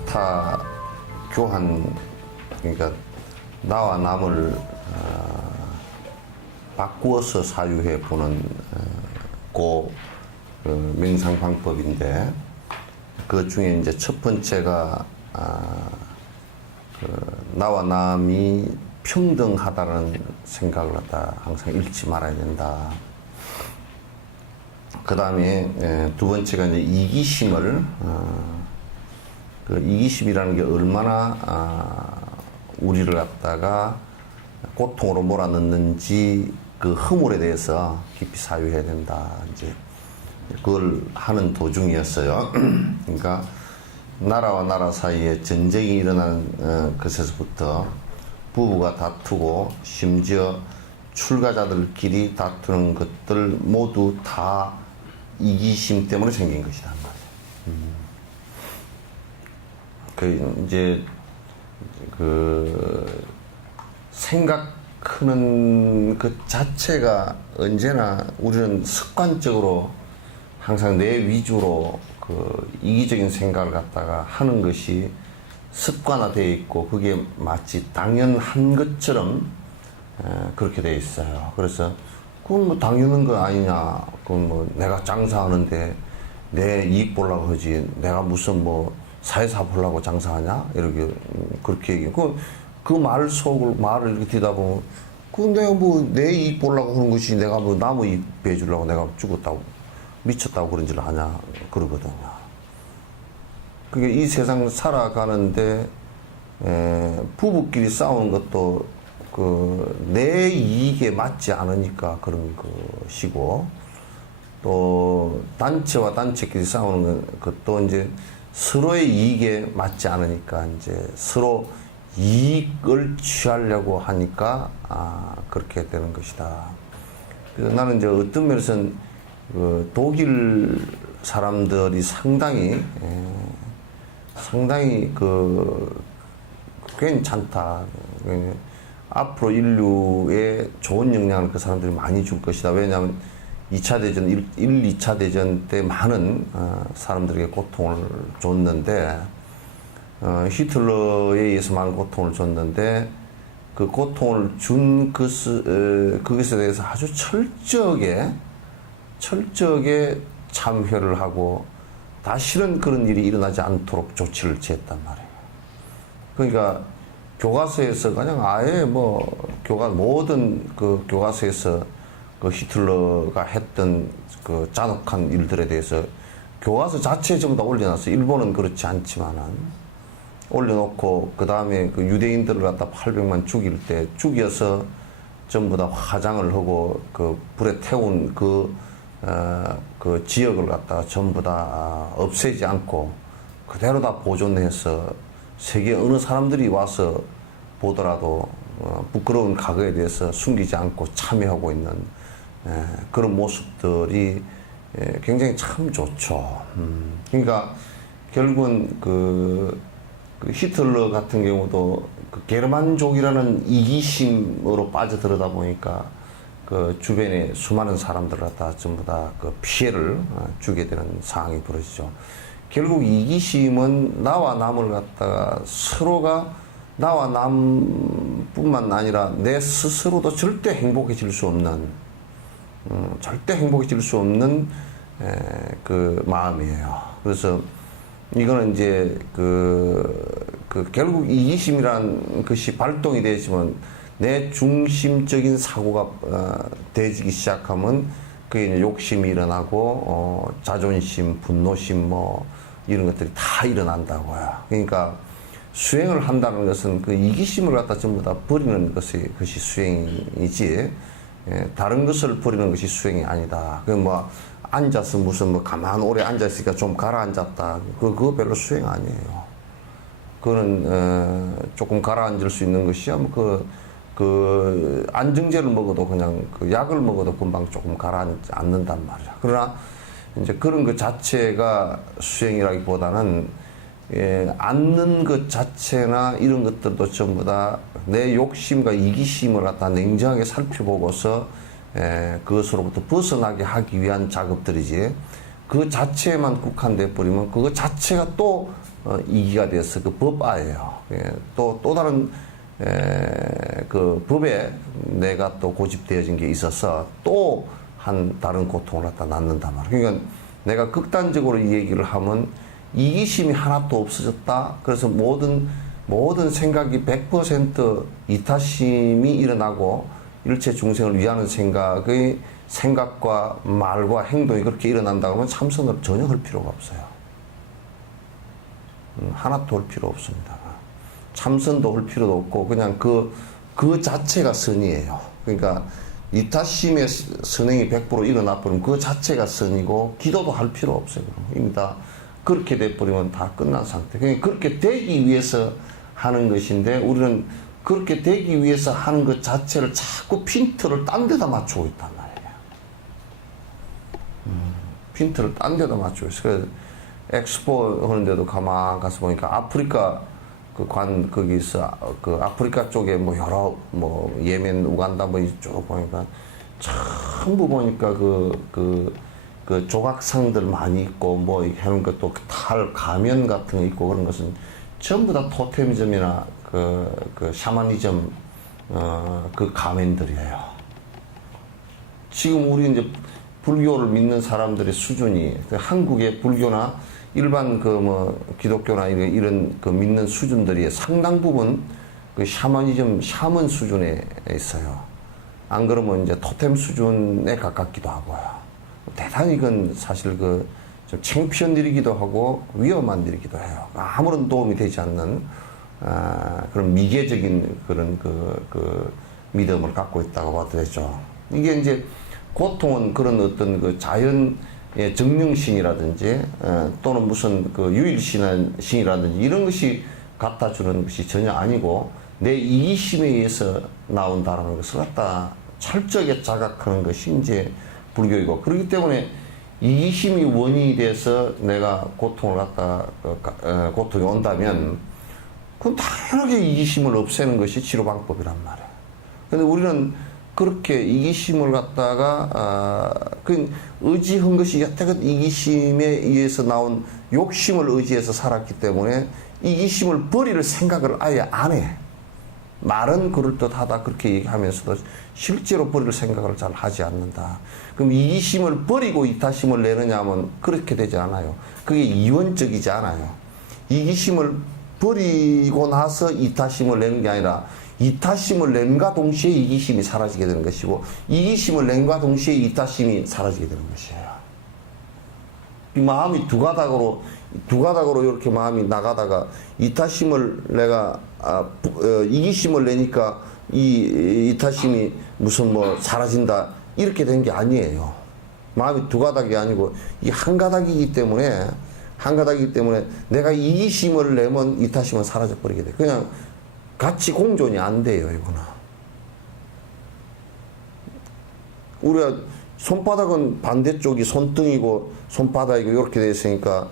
낙타 교환, 그러니까 나와 남을 바꾸어서 사유해 보는 그 명상 방법인데, 그 중에 이제 첫 번째가 나와 남이 평등하다는 생각을 갖다 항상 잃지 말아야 된다. 그 다음에 두 번째가 이제 이기심을, 그 이기심이라는 게 얼마나 우리를 갖다가 고통으로 몰아넣는지 그 허물에 대해서 깊이 사유해야 된다. 이제 그걸 하는 도중이었어요. 그러니까 나라와 나라 사이에 전쟁이 일어나는 것에서부터 부부가 다투고 심지어 출가자들끼리 다투는 것들 모두 다 이기심 때문에 생긴 것이란 말이에요. 그 이제 그 생각하는 그 자체가 언제나 우리는 습관적으로 항상 내 위주로 그 이기적인 생각을 갖다가 하는 것이 습관화되어 있고, 그게 마치 당연한 것처럼 그렇게 되어 있어요. 그래서 그건 뭐 당연한 거 아니냐, 그건 뭐 내가 장사하는데 내 이익 보려고 하지 내가 무슨 뭐 사회사 보려고 장사하냐, 이렇게 그렇게 얘기해. 그 말 속을 말을 이렇게 듣다 보면, 그 내가 뭐 내 이익 보려고 하는 것이 내가 뭐 남의 이익 빼주려고 내가 죽었다고 미쳤다고 그런 짓을 하냐 그러거든요. 그게 이 세상 살아가는데 부부끼리 싸우는 것도 그 내 이익에 맞지 않으니까 그런 것이고, 또 단체와 단체끼리 싸우는 것도 이제 서로의 이익에 맞지 않으니까 이제 서로 이익을 취하려고 하니까 그렇게 되는 것이다. 그래서 나는 이제 어떤 면에서는 그 독일 사람들이 상당히 그 괜찮다. 앞으로 인류에 좋은 영향을 그 사람들이 많이 줄 것이다. 왜냐하면 2차 대전, 2차 대전 때 많은 사람들에게 고통을 줬는데, 히틀러에 의해서 많은 고통을 줬는데, 그 고통을 준 그것에 대해서 아주 철저하게 참회를 하고 다시는 그런 일이 일어나지 않도록 조치를 취했단 말이에요. 그러니까 교과서에서 그냥 아예 뭐 모든 그 교과서에서 그 히틀러가 했던 그 잔혹한 일들에 대해서 교과서 자체에 전부 다 올려놨어요. 일본은 그렇지 않지만은 올려놓고, 그 다음에 그 유대인들을 갖다 800만 죽일 때 죽여서 전부 다 화장을 하고 그 불에 태운 그 지역을 갖다가 전부 다 없애지 않고 그대로 다 보존해서 세계 어느 사람들이 와서 보더라도 부끄러운 과거에 대해서 숨기지 않고 참여하고 있는 그런 모습들이 굉장히 참 좋죠. 그러니까 결국은 그 히틀러 같은 경우도 그 게르만족이라는 이기심으로 빠져들어다 보니까 그 주변에 수많은 사람들을 갖다 전부 다 그 피해를 주게 되는 상황이 벌어지죠. 결국 이기심은 나와 남을 갖다가 서로가 나와 남뿐만 아니라 내 스스로도 절대 행복해질 수 없는 그 마음이에요. 그래서 이거는 이제 결국 이기심이란 것이 발동이 되지만 내 중심적인 사고가 되기 시작하면 그게 이제 욕심이 일어나고 자존심, 분노심 뭐 이런 것들이 다 일어난다고요. 그러니까 수행을 한다는 것은 그 이기심을 갖다 전부 다 버리는 것이 수행이지, 다른 것을 버리는 것이 수행이 아니다. 그 뭐 앉아서 무슨 뭐 가만 오래 앉아 있으니까 좀 가라앉았다. 그거 별로 수행 아니에요. 그거는 조금 가라앉을 수 있는 것이야. 뭐 그 안정제를 먹어도 그냥 그 약을 먹어도 금방 조금 가라앉는단 말이야. 그러나 이제 그런 것 자체가 수행이라기보다는 앉는 것 자체나 이런 것들도 전부 다 내 욕심과 이기심을 갖다 냉정하게 살펴보고서 그것으로부터 벗어나게 하기 위한 작업들이지, 그 자체에만 국한돼 버리면 그거 자체가 또 이기가 돼서 그 법아예요. 예, 또 다른 그 법에 내가 또 고집되어진 게 있어서 또 한 다른 고통을 갖다 낳는단 말이에요. 그러니까 내가 극단적으로 이 얘기를 하면 이기심이 하나도 없어졌다. 그래서 모든 생각이 100% 이타심이 일어나고 일체 중생을 위하는 생각과 말과 행동이 그렇게 일어난다 그러면 참선을 전혀 할 필요가 없어요. 하나도 할 필요 없습니다. 참선도 할 필요도 없고 그냥 그 자체가 선이에요. 그러니까 이타심의 선행이 100% 일어나 버리면 그 자체가 선이고 기도도 할 필요 없어요. 이미 다 그렇게 돼버리면 다 끝난 상태. 그러니까 그렇게 되기 위해서 하는 것인데 우리는 그렇게 되기 위해서 하는 것 자체를 자꾸 핀트를 딴 데다 맞추고 있단 말이에요. 핀트를 딴 데다 맞추고 있어요. 그래서 엑스포 하는데도 가만 가서 보니까 아프리카 거기서 그 아프리카 쪽에 뭐 여러 뭐 예멘, 우간다 뭐 이쪽 보니까 전부 보니까 그 조각상들 많이 있고 뭐 하는 것도 탈 가면 같은 거 있고 그런 것은 전부 다 토테미즘이나 그 샤머니즘 그 가면들이에요. 지금 우리 이제 불교를 믿는 사람들의 수준이 한국의 불교나 일반 기독교나 이런 믿는 수준들이 상당 부분 그 샤머니즘 샤먼 수준에 있어요. 안 그러면 이제 토템 수준에 가깝기도 하고요. 대단히 이건 사실 좀 창피한 일이기도 하고 위험한 일이기도 해요. 아무런 도움이 되지 않는 그런 미개적인 그런 믿음을 갖고 있다고 봐도 되죠. 이게 이제 고통은 그런 어떤 자연의 정령신이라든지 또는 무슨 유일신이라든지 이런 것이 갖다 주는 것이 전혀 아니고 내 이기심에 의해서 나온다는 것을 갖다 철저하게 자각하는 것이 이제 불교이고 그렇기 때문에 이기심이 원인이 돼서 내가 고통을 갖다 고통이 온다면 그건 당연하게 이기심을 없애는 것이 치료 방법이란 말이에요. 근데 우리는 그렇게 이기심을 갖다가 의지한 것이 여태껏 이기심에 의해서 나온 욕심을 의지해서 살았기 때문에 이기심을 버릴 생각을 아예 안 해. 말은 그럴듯하다 그렇게 얘기하면서도 실제로 버릴 생각을 잘 하지 않는다. 그럼 이기심을 버리고 이타심을 내느냐 하면 그렇게 되지 않아요. 그게 이원적이지 않아요. 이기심을 버리고 나서 이타심을 내는 게 아니라 이타심을 낸과 동시에 이기심이 사라지게 되는 것이고 이기심을 낸과 동시에 이타심이 사라지게 되는 것이에요. 이 마음이 두 가닥으로 이렇게 마음이 나가다가 이타심을 내가 이기심을 내니까 이타심이 무슨 사라진다 이렇게 된 게 아니에요. 마음이 두 가닥이 아니고 이 한 가닥이기 때문에 내가 이기심을 내면 이타심은 사라져 버리게 돼. 그냥 같이 공존이 안 돼요, 이거는. 우리가 손바닥은 반대쪽이 손등이고 손바닥이고 이렇게 되어 있으니까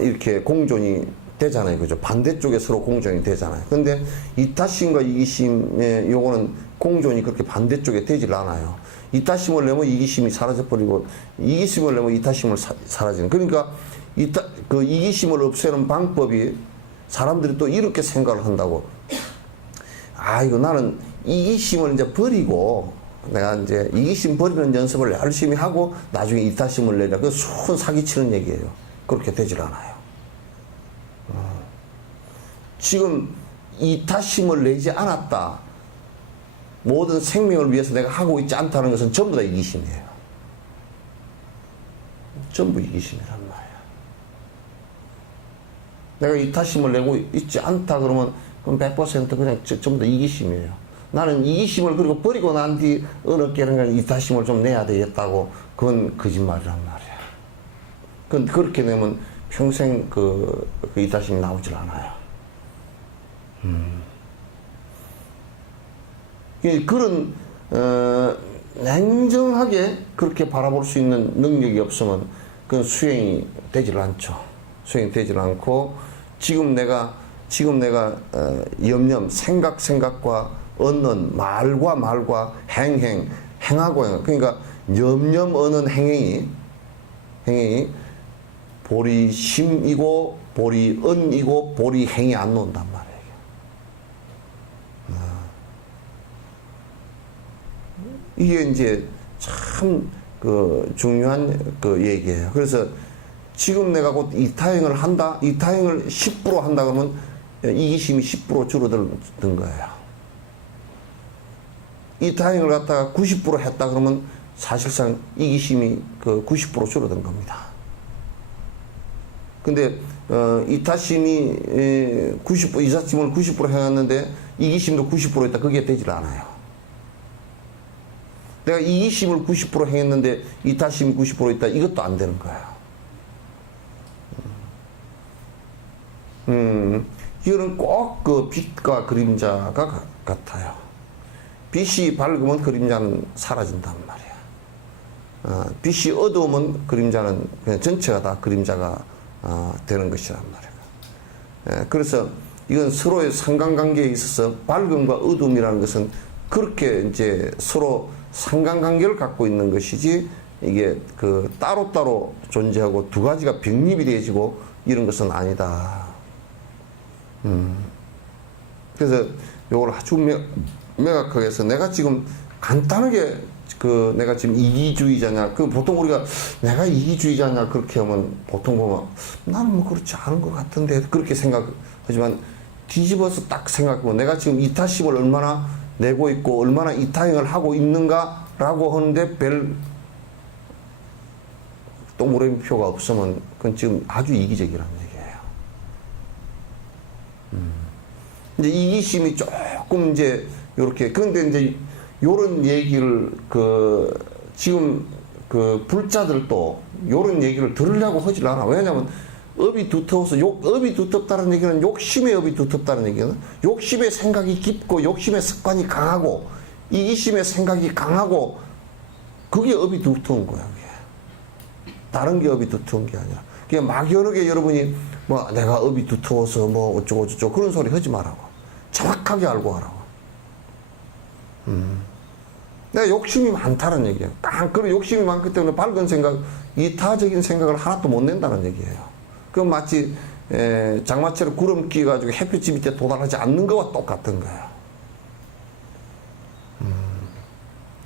이렇게 공존이 되잖아요. 그죠? 반대쪽에 서로 공존이 되잖아요. 근데 이타심과 이기심의 요거는 공존이 그렇게 반대쪽에 되질 않아요. 이타심을 내면 이기심이 사라져버리고 이기심을 내면 이타심을 사라지는. 그러니까 이기심을 없애는 방법이 사람들이 또 이렇게 생각을 한다고. 이거 나는 이기심을 이제 버리고 내가 이제 이기심 버리는 연습을 열심히 하고 나중에 이타심을 내자. 그 순 사기치는 얘기예요. 그렇게 되질 않아요. 지금 이타심을 내지 않았다. 모든 생명을 위해서 내가 하고 있지 않다는 것은 전부 다 이기심이에요. 전부 이기심이란 말이야. 내가 이타심을 내고 있지 않다 그러면 그럼 100% 그냥 전부 다 이기심이에요. 나는 이기심을 그리고 버리고 난 뒤 어느 깨는 이타심을 좀 내야 되겠다고 그건 거짓말이란 말이야. 그건 그렇게 되면 평생 그 이타심이 나오질 않아요. 그런 냉정하게 그렇게 바라볼 수 있는 능력이 없으면 그건 수행이 되질 않죠. 수행이 되질 않고 지금 내가 염려, 생각과 얻는 말과 행하고 그러니까 염려 얻는 행행이 보리심이고 볼이 언이고 볼이 행이 안 논단 말이에요. 이게 이제 참 그 중요한 그 얘기예요. 그래서 지금 내가 곧 이타행을 한다, 이타행을 10% 한다 그러면 이기심이 10% 줄어든 거예요. 이타행을 갖다가 90% 했다 그러면 사실상 이기심이 그 90% 줄어든 겁니다. 근데 이타심이 이타심을 90% 해놨는데 이기심도 90% 했다, 그게 되질 않아요. 내가 이기심을 90% 행했는데 이타심이 90% 있다, 이것도 안 되는 거예요. 이거는 꼭 그 빛과 그림자가 같아요. 빛이 밝으면 그림자는 사라진단 말이야. 빛이 어두우면 그림자는 그냥 전체가 다 그림자가 되는 것이란 말이야. 그래서 이건 서로의 상관관계에 있어서 밝음과 어두움이라는 것은 그렇게 이제 서로 상관관계를 갖고 있는 것이지, 이게 그 따로따로 존재하고 두 가지가 병립이 되어지고 이런 것은 아니다. 그래서 요걸 아주 명확하게 해서, 내가 지금 간단하게 그 내가 지금 이기주의자냐, 그 보통 우리가 내가 이기주의자냐 그렇게 하면 보통 보면 나는 뭐 그렇지 않은 것 같은데 그렇게 생각하지만, 뒤집어서 딱 생각하고 내가 지금 이타심을 얼마나 내고 있고 얼마나 이타행을 하고 있는가라고 하는데 별 동그라미표가 없으면 그건 지금 아주 이기적이라는 얘기예요. 이제 이기심이 조금 이제 요렇게, 그런데 이제 요런 얘기를 그 지금 그 불자들도 요런 얘기를 들으려고 하질 않아. 왜냐면 업이 두터워서, 업이 두텁다는 얘기는 욕심의 업이 두텁다는 얘기는 욕심의 생각이 깊고 욕심의 습관이 강하고 이기심의 생각이 강하고, 그게 업이 두터운 거야. 그게 다른 게 업이 두터운 게 아니라, 그냥 막연하게 여러분이 뭐 내가 업이 두터워서 뭐 어쩌고 저쩌고 그런 소리 하지 말라고. 정확하게 알고 하라고. 내가 욕심이 많다는 얘기예요. 그런 욕심이 많기 때문에 밝은 생각, 이타적인 생각을 하나도 못 낸다는 얘기예요. 그건 마치 장마철에 구름 끼가지고 햇빛 밑에 도달하지 않는 것과 똑같은 거예요.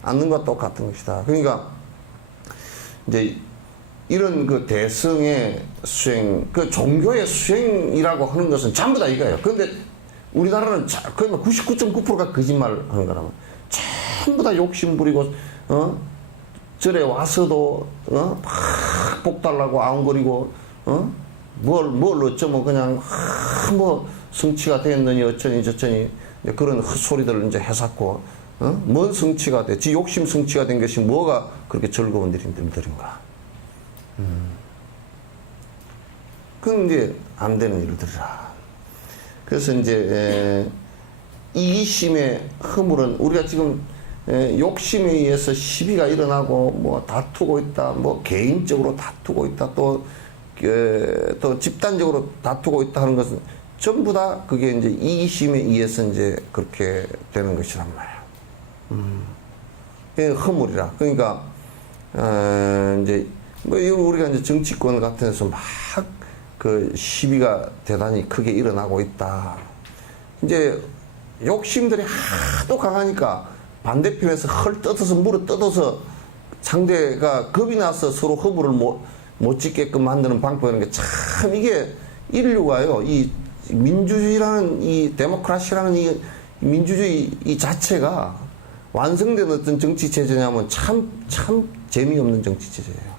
않는 것과 똑같은 것이다. 그러니까 이제 이런 그 대성의 수행, 그 종교의 수행이라고 하는 것은 전부 다 이거예요. 그런데 우리나라는 거의 99.9%가 거짓말 하는 거라면, 전부 다 욕심 부리고 절에 와서도 막 복 달라고 아웅거리고 뭘 어쩌면 그냥 뭐 성취가 됐느니 어쩌니 저쩌니 그런 헛소리들을 이제 해샀고, 뭔 성취가 돼? 지 욕심 성취가 된 것이 뭐가 그렇게 즐거운 일들인가? 그건 이제 안 되는 일들이라. 그래서 이제 이기심의 허물은, 우리가 지금 욕심에 의해서 시비가 일어나고 뭐 다투고 있다, 뭐 개인적으로 다투고 있다, 또 집단적으로 다투고 있다 하는 것은 전부 다 그게 이제 이기심에 의해서 이제 그렇게 되는 것이란 말이야. 허물이라. 그러니까 이제 뭐 우리가 이제 정치권 같은 데서 막 그 시비가 대단히 크게 일어나고 있다. 이제 욕심들이 하도 강하니까 반대편에서 헐 뜯어서 물어 뜯어서 상대가 겁이 나서 서로 허물을 못 짓게끔 만드는 방법이라는 게, 참 이게 인류가요, 이 민주주의라는 이 데모크라시라는 이 민주주의 이 자체가 완성된 어떤 정치 체제냐면 참 재미없는 정치 체제예요.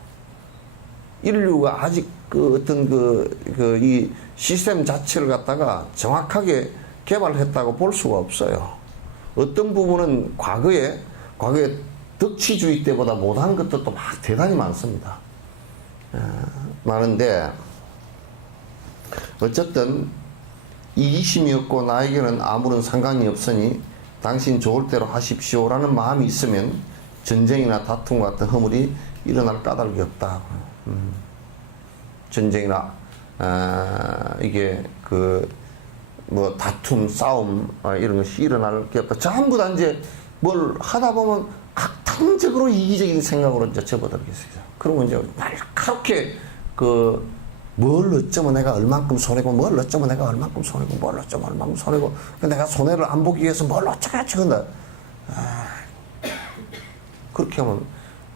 인류가 아직 그 어떤 이 시스템 자체를 갖다가 정확하게 개발했다고 볼 수가 없어요. 어떤 부분은 과거에 덕치주의 때보다 못한 것들도 막 대단히 많습니다. 많은데 어쨌든 이기심이 없고 나에게는 아무런 상관이 없으니 당신 좋을 대로 하십시오라는 마음이 있으면 전쟁이나 다툼 같은 허물이 일어날 까닭이 없다. 전쟁이나 이게 뭐 다툼, 싸움 이런 것이 일어날 게 없다. 전부 다 이제 뭘 하다 보면 극단적으로 이기적인 생각으로 이제 접어들게 있어요. 그러면 이제 날카롭게 그 뭘 어쩌면 내가 얼만큼 손해고, 뭘 어쩌면 내가 얼만큼 손해고, 뭘 어쩌면 얼만큼 손해고, 내가 손해를 안 보기 위해서 뭘 어쩌겠지, 근데. 그렇게 하면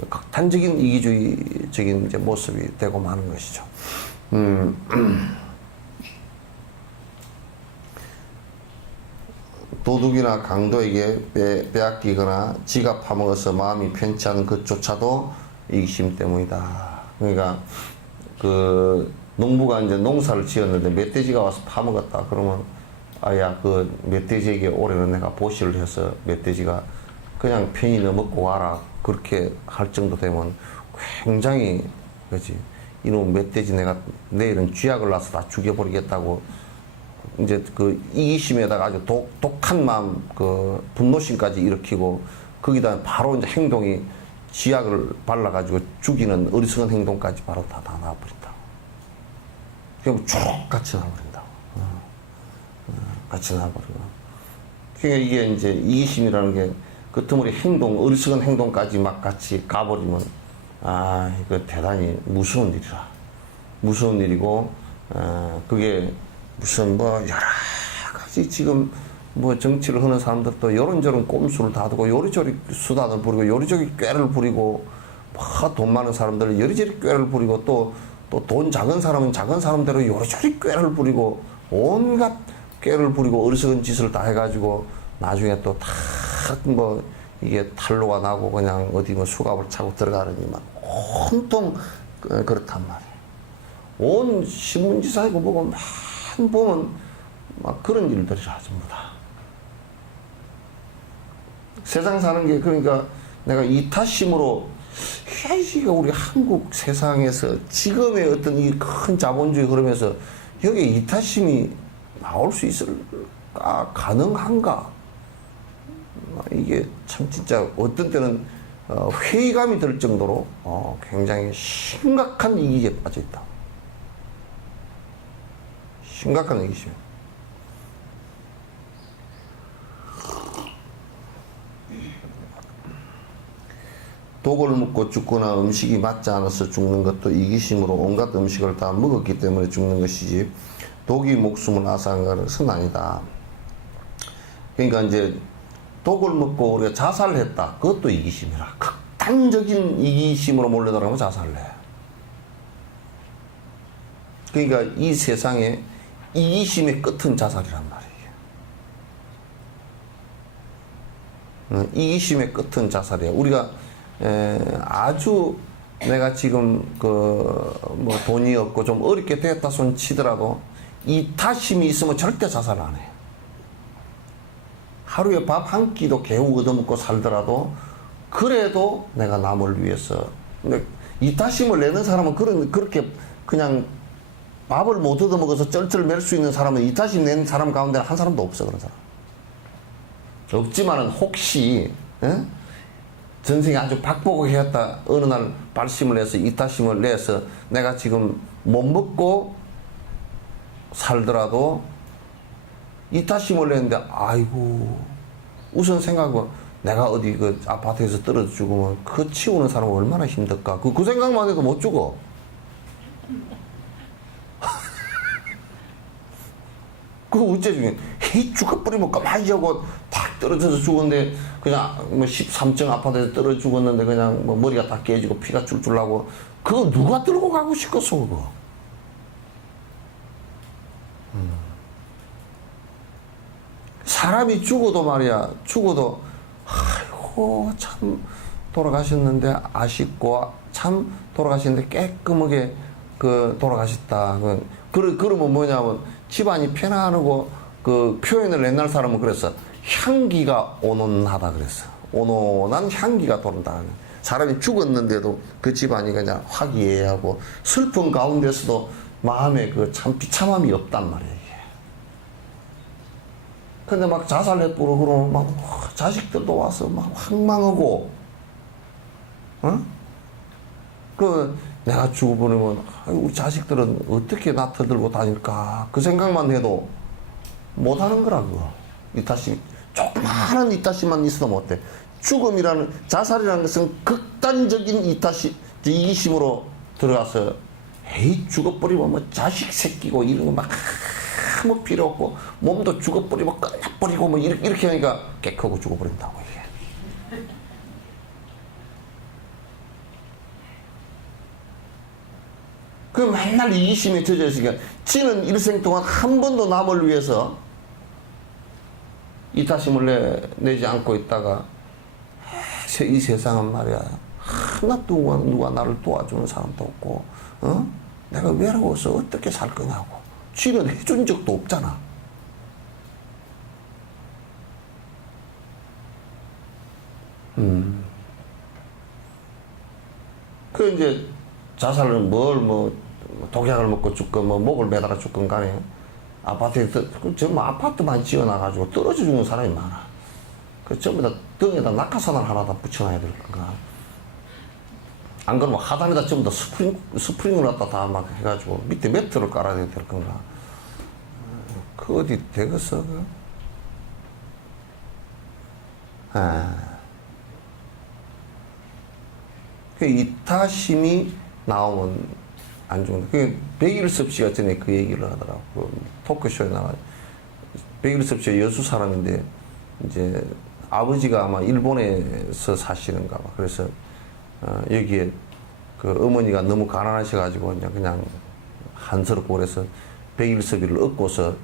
극단적인 이기주의적인 이제 모습이 되고 마는 것이죠. 도둑이나 강도에게 빼앗기거나 지가 파먹어서 마음이 편치 않은 것조차도 이기심 때문이다. 그러니까 그 농부가 이제 농사를 지었는데 멧돼지가 와서 파먹었다. 그러면 아야 그 멧돼지에게 올해는 내가 보시를 해서 멧돼지가 그냥 편히 너 먹고 와라. 그렇게 할 정도 되면 굉장히 그렇지. 이놈 멧돼지 내가 내일은 쥐약을 놔서 다 죽여버리겠다고 이제 그 이기심에다가 아주 독한 마음, 그 분노심까지 일으키고 거기다 바로 이제 행동이 쥐약을 발라가지고 죽이는 어리석은 행동까지 바로 다 나와버린다. 그럼 쭉 같이 나와버린다. 같이 나와버리고. 그러니까 이게 이제 이기심이라는 게 그 틈으로 행동, 어리석은 행동까지 막 같이 가버리면 이거 대단히 무서운 일이라. 무서운 일이고, 그게 무슨 뭐 여러 가지 지금 뭐 정치를 하는 사람들도 요런저런 꼼수를 다 두고 요리조리 수단을 부리고 요리조리 꾀를 부리고 뭐 돈 많은 사람들은 요리조리 꾀를 부리고 또 돈 작은 사람은 작은 사람대로 요리조리 꾀를 부리고 온갖 꾀를 부리고 어리석은 짓을 다 해가지고 나중에 또 다 뭐 이게 탄로가 나고 그냥 어디 뭐 수갑을 차고 들어가느니만 온통 그렇단 말이에요. 온 신문지사이고 뭐고 막 보면 막 그런 일들이라 전부 다. 세상 사는 게 그러니까 내가 이타심으로 이가 우리 한국 세상에서 지금의 어떤 이 큰 자본주의 흐름에서 여기에 이타심이 나올 수 있을까? 가능한가? 이게 참 진짜 어떤 때는 회의감이 들 정도로 굉장히 심각한 이기에 빠져 있다. 심각한 이기심. 독을 먹고 죽거나 음식이 맞지 않아서 죽는 것도 이기심으로 온갖 음식을 다 먹었기 때문에 죽는 것이지 독이 목숨을 앗아간 것은 아니다. 그러니까 이제 독을 먹고 우리가 자살을 했다. 그것도 이기심이라. 극단적인 이기심으로 몰려들어가면 자살을 해. 그러니까 이 세상에 이기심의 끝은 자살이란 말이에요. 이기심의 끝은 자살이에요. 우리가 아주 내가 지금 뭐 돈이 없고 좀 어렵게 됐다 손 치더라도 이타심이 있으면 절대 자살 안 해. 하루에 밥 한 끼도 겨우 얻어먹고 살더라도 그래도 내가 남을 위해서. 근데 이타심을 내는 사람은 그렇게 그냥 밥을 못 얻어먹어서 쩔쩔 맬 수 있는 사람은 이타심 낸 사람 가운데 한 사람도 없어. 그런 사람 없지만은 혹시 전생에 아주 박복하였다 어느 날 발심을 해서 이타심을 내서 내가 지금 못 먹고 살더라도 이타심을 내는데 아이고 우선 생각은 내가 어디 그 아파트에서 떨어져 죽으면 그 치우는 사람은 얼마나 힘들까. 그 생각만 해도 못 죽어. 그 어째 중에 헤이 죽어버리면 가만히 하고 탁 떨어져서 죽었는데 그냥 뭐 13층 아파트에서 떨어져 죽었는데 그냥 뭐 머리가 다 깨지고 피가 줄줄 나고 그거 누가 들고 가고 싶겠어 그거. 사람이 죽어도 말이야 죽어도 아이고 참 돌아가셨는데 아쉽고 참 돌아가셨는데 깨끗하게 그 돌아가셨다. 그러면 뭐냐면 집안이 편안하고 그 표현을 옛날 사람은 그랬어. 향기가 온온하다 그랬어. 온온한 향기가 돈다. 사람이 죽었는데도 그 집안이 그냥 화기애애하고 슬픈 가운데서도 마음에 그 참 비참함이 없단 말이야. 근데 막 자살해버려 그러면 막 자식들도 와서 막 황망하고, 그 내가 죽어버리면 우리 자식들은 어떻게 나트 들고 다닐까 그 생각만 해도 못하는 거라 그거. 이타심 조그마한 이타심만 있어도 못해. 죽음이라는 자살이라는 것은 극단적인 이기심으로 들어가서 에이 죽어버리면 뭐 자식 새끼고 이런 거 막 아무 필요 없고 몸도 죽어버리면 끝나버리고 뭐 이렇게 하니까 깨끗하고 죽어버린다고 이게. 그 맨날 이기심에 젖어 있으니까 지는 일생 동안 한 번도 남을 위해서 이타심을 내지 않고 있다가 이 세상은 말이야 하나도 누가 나를 도와주는 사람도 없고 내가 외로워서 어떻게 살 거냐고. 쥐는 해준 적도 없잖아. 그 이제 자살은 뭐 독약을 먹고 죽건 뭐 목을 매달아 죽건 간에 아파트에 전부 아파트만 지어놔가지고 떨어져 죽는 사람이 많아. 그 전부 다 등에다 낙하산을 하나 다 붙여놔야 될 건가. 안 그러면 하단에다 전부 다 스프링을 갖다 다 막 해가지고 밑에 매트를 깔아야 될 건가. 그 어디 되겠어, 그? 그 이타심이 나오면 안 좋은데. 그 백일섭 씨가 전에 그 얘기를 하더라고. 그 토크쇼에 나가. 백일섭 씨가 여수 사람인데 이제 아버지가 아마 일본에서 사시는가 봐. 그래서 여기에 그 어머니가 너무 가난하셔가지고 그냥 한스럽고 그래서 백일섭이를 얻고서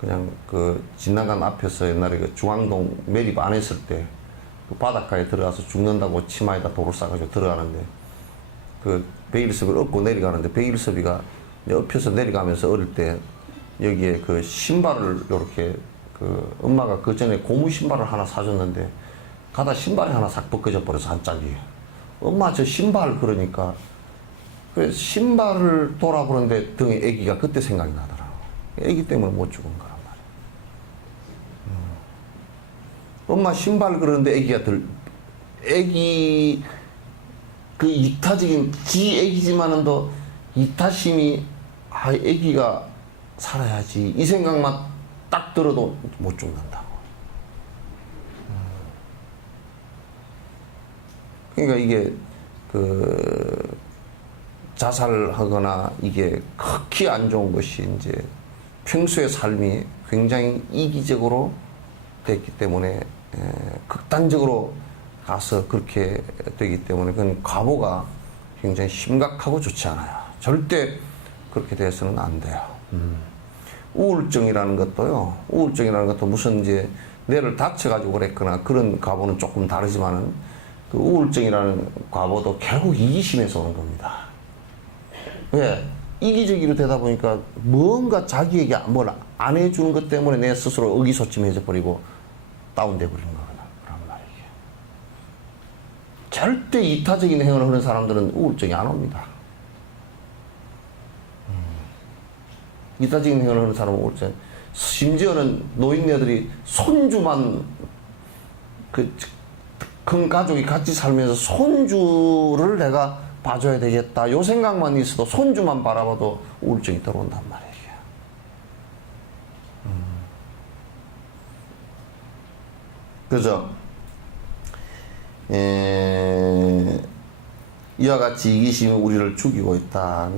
그냥 그 지나간 앞에서 옛날에 그 중앙동 매립 안 했을 때 그 바닷가에 들어가서 죽는다고 치마에다 돌을 싸가지고 들어가는데 그 백일섭이를 얻고 내려가는데 백일섭이가 엎혀서 내려가면서 어릴 때 여기에 그 신발을 요렇게 그 엄마가 그 전에 고무 신발을 하나 사줬는데 가다 신발이 하나 싹 벗겨져 버려서 한 짝이. 엄마 저 신발 그러니까 그 신발을 돌아보는데 등에 애기가 그때 생각이 나더라고. 애기 때문에 못 죽은 거란 말이야. 엄마 신발 그러는데 애기 그 이타적인 지 애기지만은 더 이타심이 애기가 살아야지 이 생각만 딱 들어도 못 죽는다고. 그러니까 이게 그 자살하거나 이게 극히 안 좋은 것이 이제 평소의 삶이 굉장히 이기적으로 됐기 때문에 극단적으로 가서 그렇게 되기 때문에 그건 과보가 굉장히 심각하고 좋지 않아요. 절대 그렇게 돼서는 안 돼요. 우울증이라는 것도 무슨 이제 뇌를 다쳐가지고 그랬거나 그런 과보는 조금 다르지만은 그 우울증이라는 과보도 결국 이기심에서 오는 겁니다. 왜? 이기적으로 되다 보니까 뭔가 자기에게 뭘 안 해주는 것 때문에 내 스스로 의기소침해져 버리고 다운돼 버리는 거란 말이에요. 절대 이타적인 행위를 하는 사람들은 우울증이 안 옵니다. 이타적인 행위를 하는 사람은 우울증. 심지어는 노인네들이 손주만 큰 가족이 같이 살면서 손주를 내가 봐줘야 되겠다. 요 생각만 있어도 손주만 바라봐도 우울증이 들어온단 말이에요. 그죠? 이와 같이 이기심이 우리를 죽이고 있다.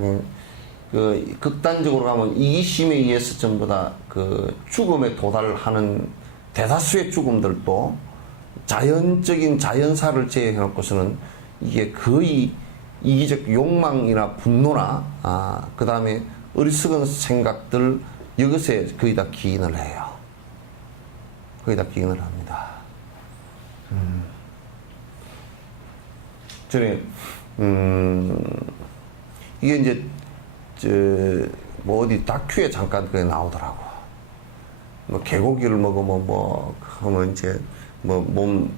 그 극단적으로 가면 이기심에 의해서 전부 다 그 죽음에 도달하는 대다수의 죽음들도 자연적인 자연사를 제외해 놓고서는 이게 거의 이기적 욕망이나 분노나 그 다음에 어리석은 생각들 이것에 거의 다 기인을 해요. 거의 다 기인을 합니다. 저는 이게 이제 뭐 어디 다큐에 잠깐 그게 나오더라고. 뭐 개고기를 먹으면 뭐 하면 이제 뭐 몸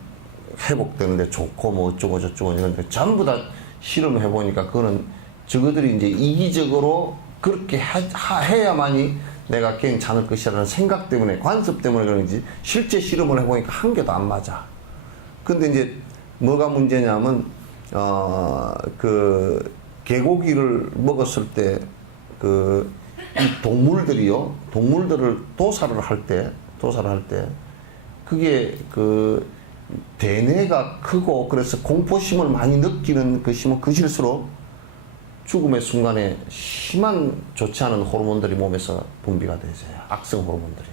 회복되는데 좋고 뭐 어쩌고 저쩌고 이런데 전부 다 실험해 보니까 그거는 저거들이 이제 이기적으로 그렇게 해야만이 내가 괜찮을 것이라는 생각 때문에 관습 때문에 그런지 실제 실험을 해보니까 한 개도 안 맞아. 근데 이제 뭐가 문제냐면 그 개고기를 먹었을 때 이 동물들을 도살을 할 때 그게 그 대뇌가 크고 그래서 공포심을 많이 느끼는 것이면 그 실수로 죽음의 순간에 심한 좋지 않은 호르몬들이 몸에서 분비가 되죠. 악성 호르몬들이.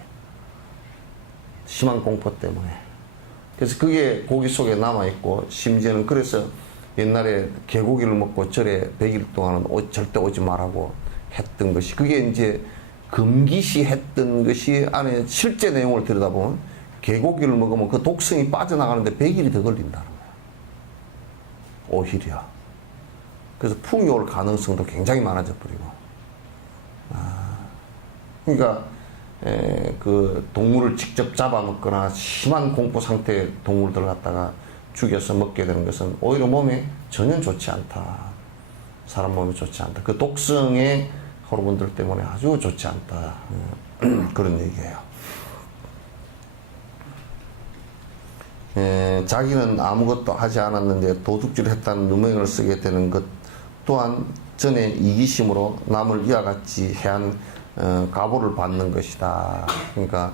심한 공포 때문에. 그래서 그게 고기 속에 남아있고, 심지어는 그래서 옛날에 개고기를 먹고 절에 100일 동안은 절대 오지 말라고 했던 것이, 그게 이제 금기시 했던 것이 안에 실제 내용을 들여다보면 개고기를 먹으면 그 독성이 빠져나가는데 100일이 더 걸린다는 거야. 오히려. 그래서 풍이 올 가능성도 굉장히 많아져 버리고. 그러니까 그 동물을 직접 잡아먹거나 심한 공포 상태의 동물들을 갖다가 죽여서 먹게 되는 것은 오히려 몸에 전혀 좋지 않다. 사람 몸에 좋지 않다. 그 독성의 호르몬들 때문에 아주 좋지 않다. 그런 얘기예요. 자기는 아무것도 하지 않았는데 도둑질을 했다는 누명을 쓰게 되는 것 또한 전에 이기심으로 남을 이와 같이 해한 가보를 받는 것이다. 그러니까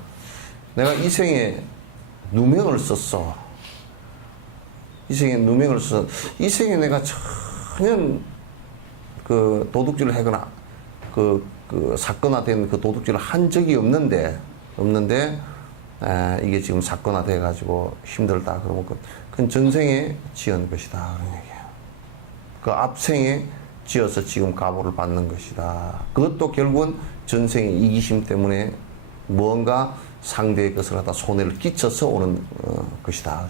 내가 이 생에 누명을 썼어. 이 생에 누명을 써서 이 생에 내가 전혀 그 도둑질을 하거나 그 사건화된 그 도둑질을 한 적이 없는데 이게 지금 사건화돼 가지고 힘들다 그러면 그건 전생에 지은 것이다 그런 얘기예요. 그 앞생에 지어서 지금 가보를 받는 것이다. 그것도 결국은 전생의 이기심 때문에 무언가 상대의 것을 갖다 손해를 끼쳐서 오는 것이다.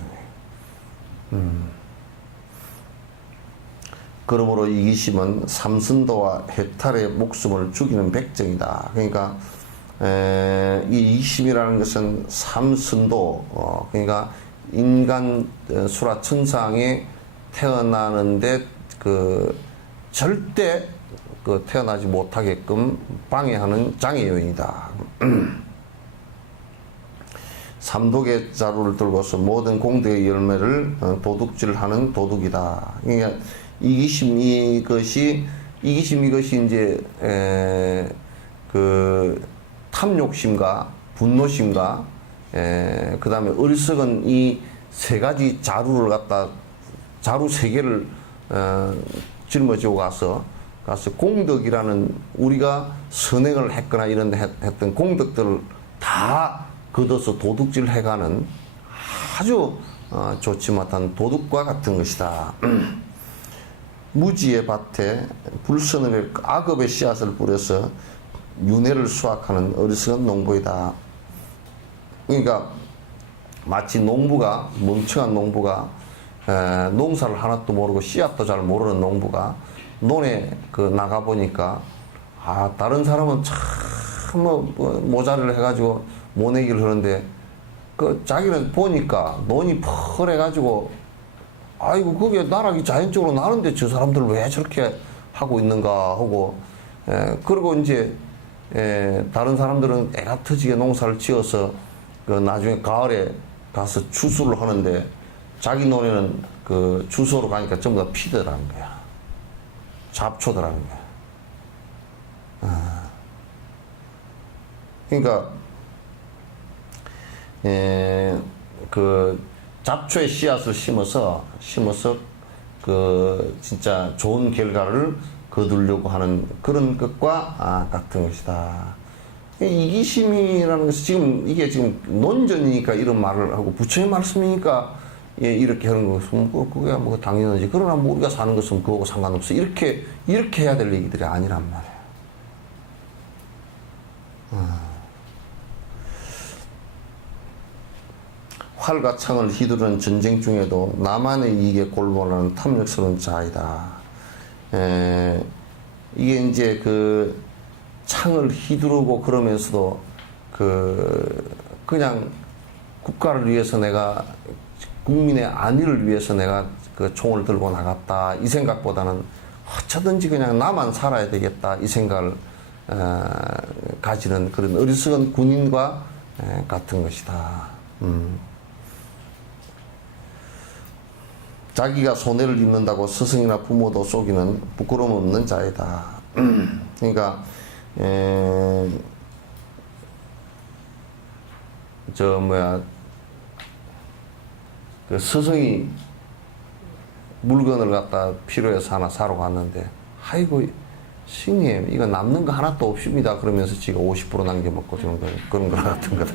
그러므로 이기심은 삼선도와 해탈의 목숨을 죽이는 백정이다. 그러니까 이 이기심이라는 것은 삼선도, 그러니까 인간 수라천상에 태어나는데 절대 태어나지 못하게끔 방해하는 장애 요인이다. 삼독의 자루를 들고서 모든 공덕의 열매를 도둑질하는 도둑이다. 그러니까 이기심 이것이 이제 그 탐욕심과 분노심과 그 다음에 어리석은 이 세 가지 자루를 갖다 자루 세 개를 짊어지고 가서 공덕이라는 우리가 선행을 했거나 이런 데 했던 공덕들을 다 걷어서 도둑질 해가는 아주 좋지 못한 도둑과 같은 것이다. 무지의 밭에 불선업의 악업의 씨앗을 뿌려서 윤회를 수확하는 어리석은 농부이다. 그러니까 마치 멍청한 농부가 농사를 하나도 모르고 씨앗도 잘 모르는 농부가 논에 나가보니까 다른 사람은 참 모자를 해가지고 모내기를 하는데 자기는 보니까 논이 펄해가지고 아이고 그게 나락이 자연적으로 나는데 저 사람들 왜 저렇게 하고 있는가 하고 그리고 이제 다른 사람들은 애가 터지게 농사를 지어서 나중에 가을에 가서 추수를 하는데 자기 논에는 추수로 가니까 전부 다 피더라는 거야. 잡초더라는 거야. 그러니까 잡초의 씨앗을 심어서 진짜 좋은 결과를 거두려고 하는 그런 것과 같은 것이다. 이기심이라는 것은 이게 지금 논전이니까 이런 말을 하고 부처의 말씀이니까 이렇게 하는 것은 그게 뭐 당연하지. 그러나 우리가 사는 것은 그거하고 상관없어. 이렇게 해야 될 얘기들이 아니란 말이에요. 활과 창을 휘두르는 전쟁 중에도 나만의 이익에 골몰하는 탐욕스러운 자이다. 이게 이제 창을 휘두르고 그러면서도 그냥 국가를 위해서 내가 국민의 안위를 위해서 내가 총을 들고 나갔다 이 생각보다는 어쩌든지 그냥 나만 살아야 되겠다 이 생각을 가지는 그런 어리석은 군인과 같은 것이다. 자기가 손해를 입는다고 스승이나 부모도 속이는 부끄러움 없는 자이다. 그러니까 스승이 물건을 갖다 필요해서 하나 사러 갔는데 아이고, 스님, 이거 남는 거 하나도 없습니다. 그러면서 지가 50% 남겨먹고 주는 거, 그런 거 같은 거다.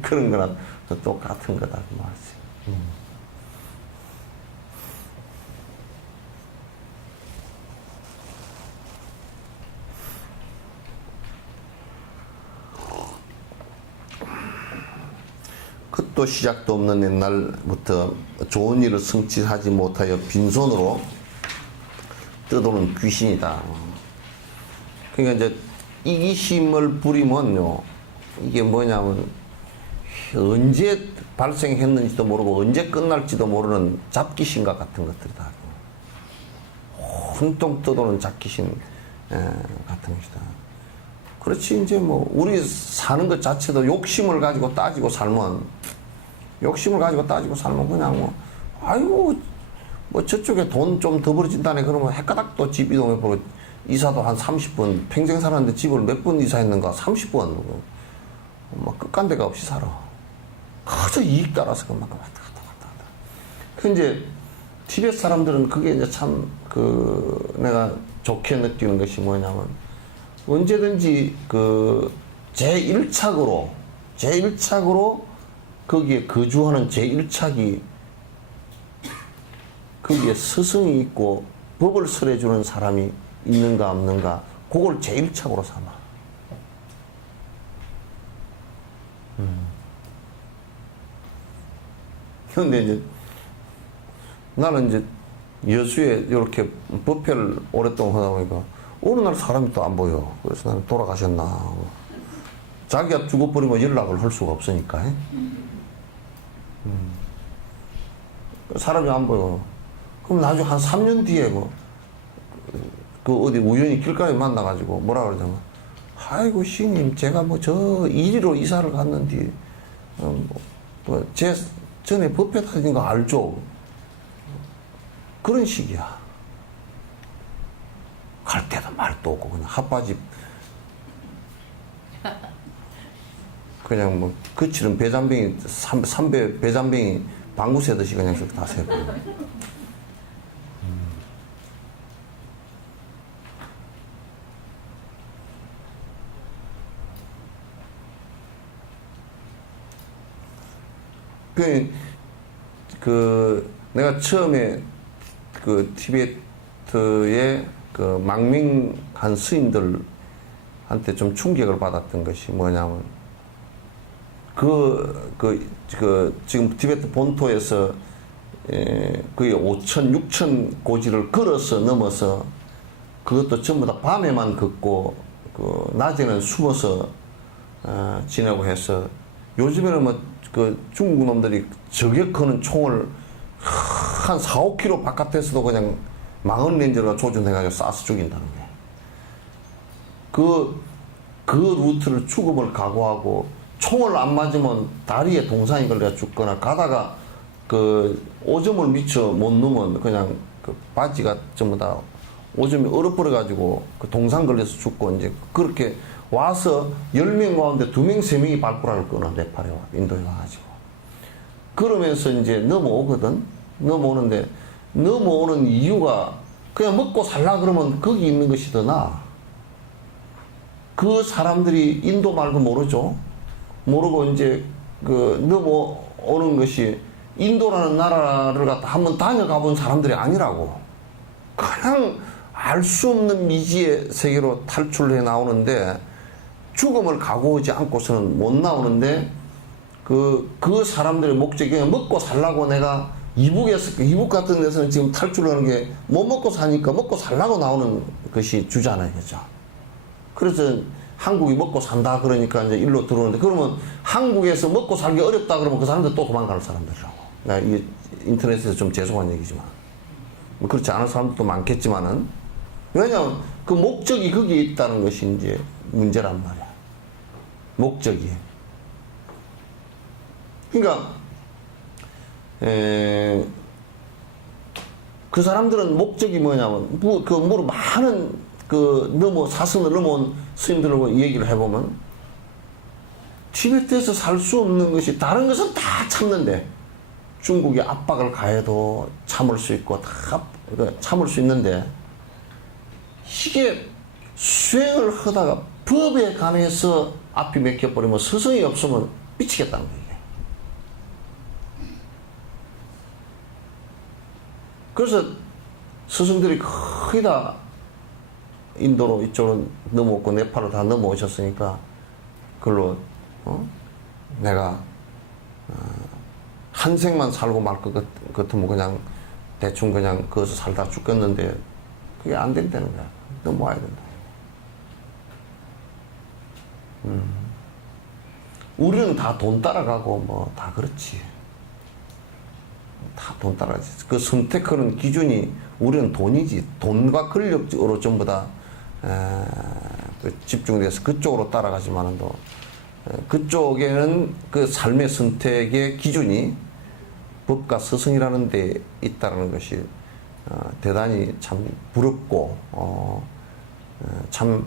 그런 거랑 똑같은 거다. 그 말이지. 끝도 시작도 없는 옛날부터 좋은 일을 성취하지 못하여 빈손으로 떠도는 귀신이다. 그러니까 이제 이기심을 부리면요, 이게 뭐냐면 언제 발생했는지도 모르고 언제 끝날지도 모르는 잡귀신과 같은 것들이다. 혼통 떠도는 잡귀신 같은 것이다. 그렇지, 이제 뭐 우리 사는 것 자체도 욕심을 가지고 따지고 살면 그냥 뭐 아이고 뭐 저쪽에 돈 좀 더 벌어진다네 그러면 헷가닥 또 집 이동해버리고, 이사도 한 30분, 평생 살았는데 집을 몇 번 이사했는가? 30번. 막 끝간데가 없이 살아. 그저 이익 따라서 그만 왔다 갔다. 그 이제 티베트 사람들은 그게 이제 참 내가 좋게 느끼는 것이 뭐냐면, 언제든지 제1착으로 거기에 거주하는 제1착이 거기에 스승이 있고 법을 설해주는 사람이 있는가 없는가, 그걸 제1착으로 삼아. 그런데 이제 나는 이제 여수에 이렇게 법회를 오랫동안 하다 보니까 어느 날 사람이 또 안 보여. 그래서 나는 돌아가셨나. 자기가 죽어버리면 연락을 할 수가 없으니까. 사람이 안 보여. 그럼 나중에 한 3년 뒤에 어디 우연히 길가에 만나가지고 뭐라 그러냐면, 아이고 시님, 제가 저 이리로 이사를 갔는데 제 전에 법회 다니는 거 알죠? 그런 식이야. 갈 때도 말도 없고 그냥 핫바지 그냥 거칠은 배잔뱅이 삼배 배잔뱅이 방구 새듯이 그냥 다 새고. 내가 처음에 티베트의 망명한 스님들한테 좀 충격을 받았던 것이 뭐냐면, 지금 티베트 본토에서 거의 5천, 6천 고지를 걸어서 넘어서, 그것도 전부 다 밤에만 걷고, 낮에는 숨어서, 지내고 해서, 요즘에는 중국 놈들이 저격하는 총을 한 4, 5km 바깥에서도 그냥 망원 렌즈가 조준해가지고 쏴서 죽인다는 거예요. 그 루트를 죽음을 각오하고, 총을 안 맞으면 다리에 동상이 걸려 죽거나, 가다가 오줌을 미쳐 못 넣으면 그냥 바지가 전부 다 오줌이 얼어버려가지고 동상 걸려서 죽고, 이제 그렇게 와서 10명 가운데 2명, 3명이 발가락을 끊어, 네팔에 와, 인도에 와가지고. 그러면서 이제 넘어오거든. 넘어오는데, 넘어오는 이유가 그냥 먹고 살라 그러면 거기 있는 것이 더 나아. 그 사람들이 인도 말고 모르죠. 모르고 이제 넘어오는 것이 인도라는 나라를 갖다 한번 다녀가 본 사람들이 아니라고. 그냥 알 수 없는 미지의 세계로 탈출해 나오는데, 죽음을 각오하지 않고서는 못 나오는데, 그 사람들의 목적이 그냥 먹고 살라고. 내가 이북 같은 데서는 지금 탈출하는 게 못 먹고 사니까 먹고 살라고 나오는 것이 주잖아요. 그죠? 그래서 한국이 먹고 산다 그러니까 이제 일로 들어오는데, 그러면 한국에서 먹고 살기 어렵다 그러면 그 사람들 또 도망가는 사람들이라고. 나 이게 인터넷에서 좀 죄송한 얘기지만, 그렇지 않은 사람들도 많겠지만은, 왜냐하면 그 목적이 거기에 있다는 것이 이제 문제란 말이야. 목적이. 그러니까 그 사람들은 목적이 뭐냐면, 많은 사선을 넘어온 스님들하고 얘기를 해보면, 티베트에서 살 수 없는 것이, 다른 것은 다 참는데, 중국이 압박을 가해도 참을 수 있고 다 참을 수 있는데 이게 수행을 하다가 법에 관해서 앞이 맥혀버리면 스승이 없으면 미치겠다는 거예요. 그래서 스승들이 거의 다 인도로 이쪽으로 넘어오고 네팔로 다 넘어오셨으니까 그걸로 내가 한 생만 살고 말 것 같으면 그냥 대충 그냥 거기서 살다 죽겠는데 그게 안 된다는 거야. 넘어와야 된다. 우리는 다 돈 따라가고 뭐 다 그렇지. 다 돈 따라가지. 그 선택하는 기준이 우리는 돈이지. 돈과 권력으로 전부 다 집중돼서 그쪽으로 따라가지만도 그쪽에는 그 삶의 선택의 기준이 법과 스승이라는 데 있다는 것이 대단히 참 부럽고 참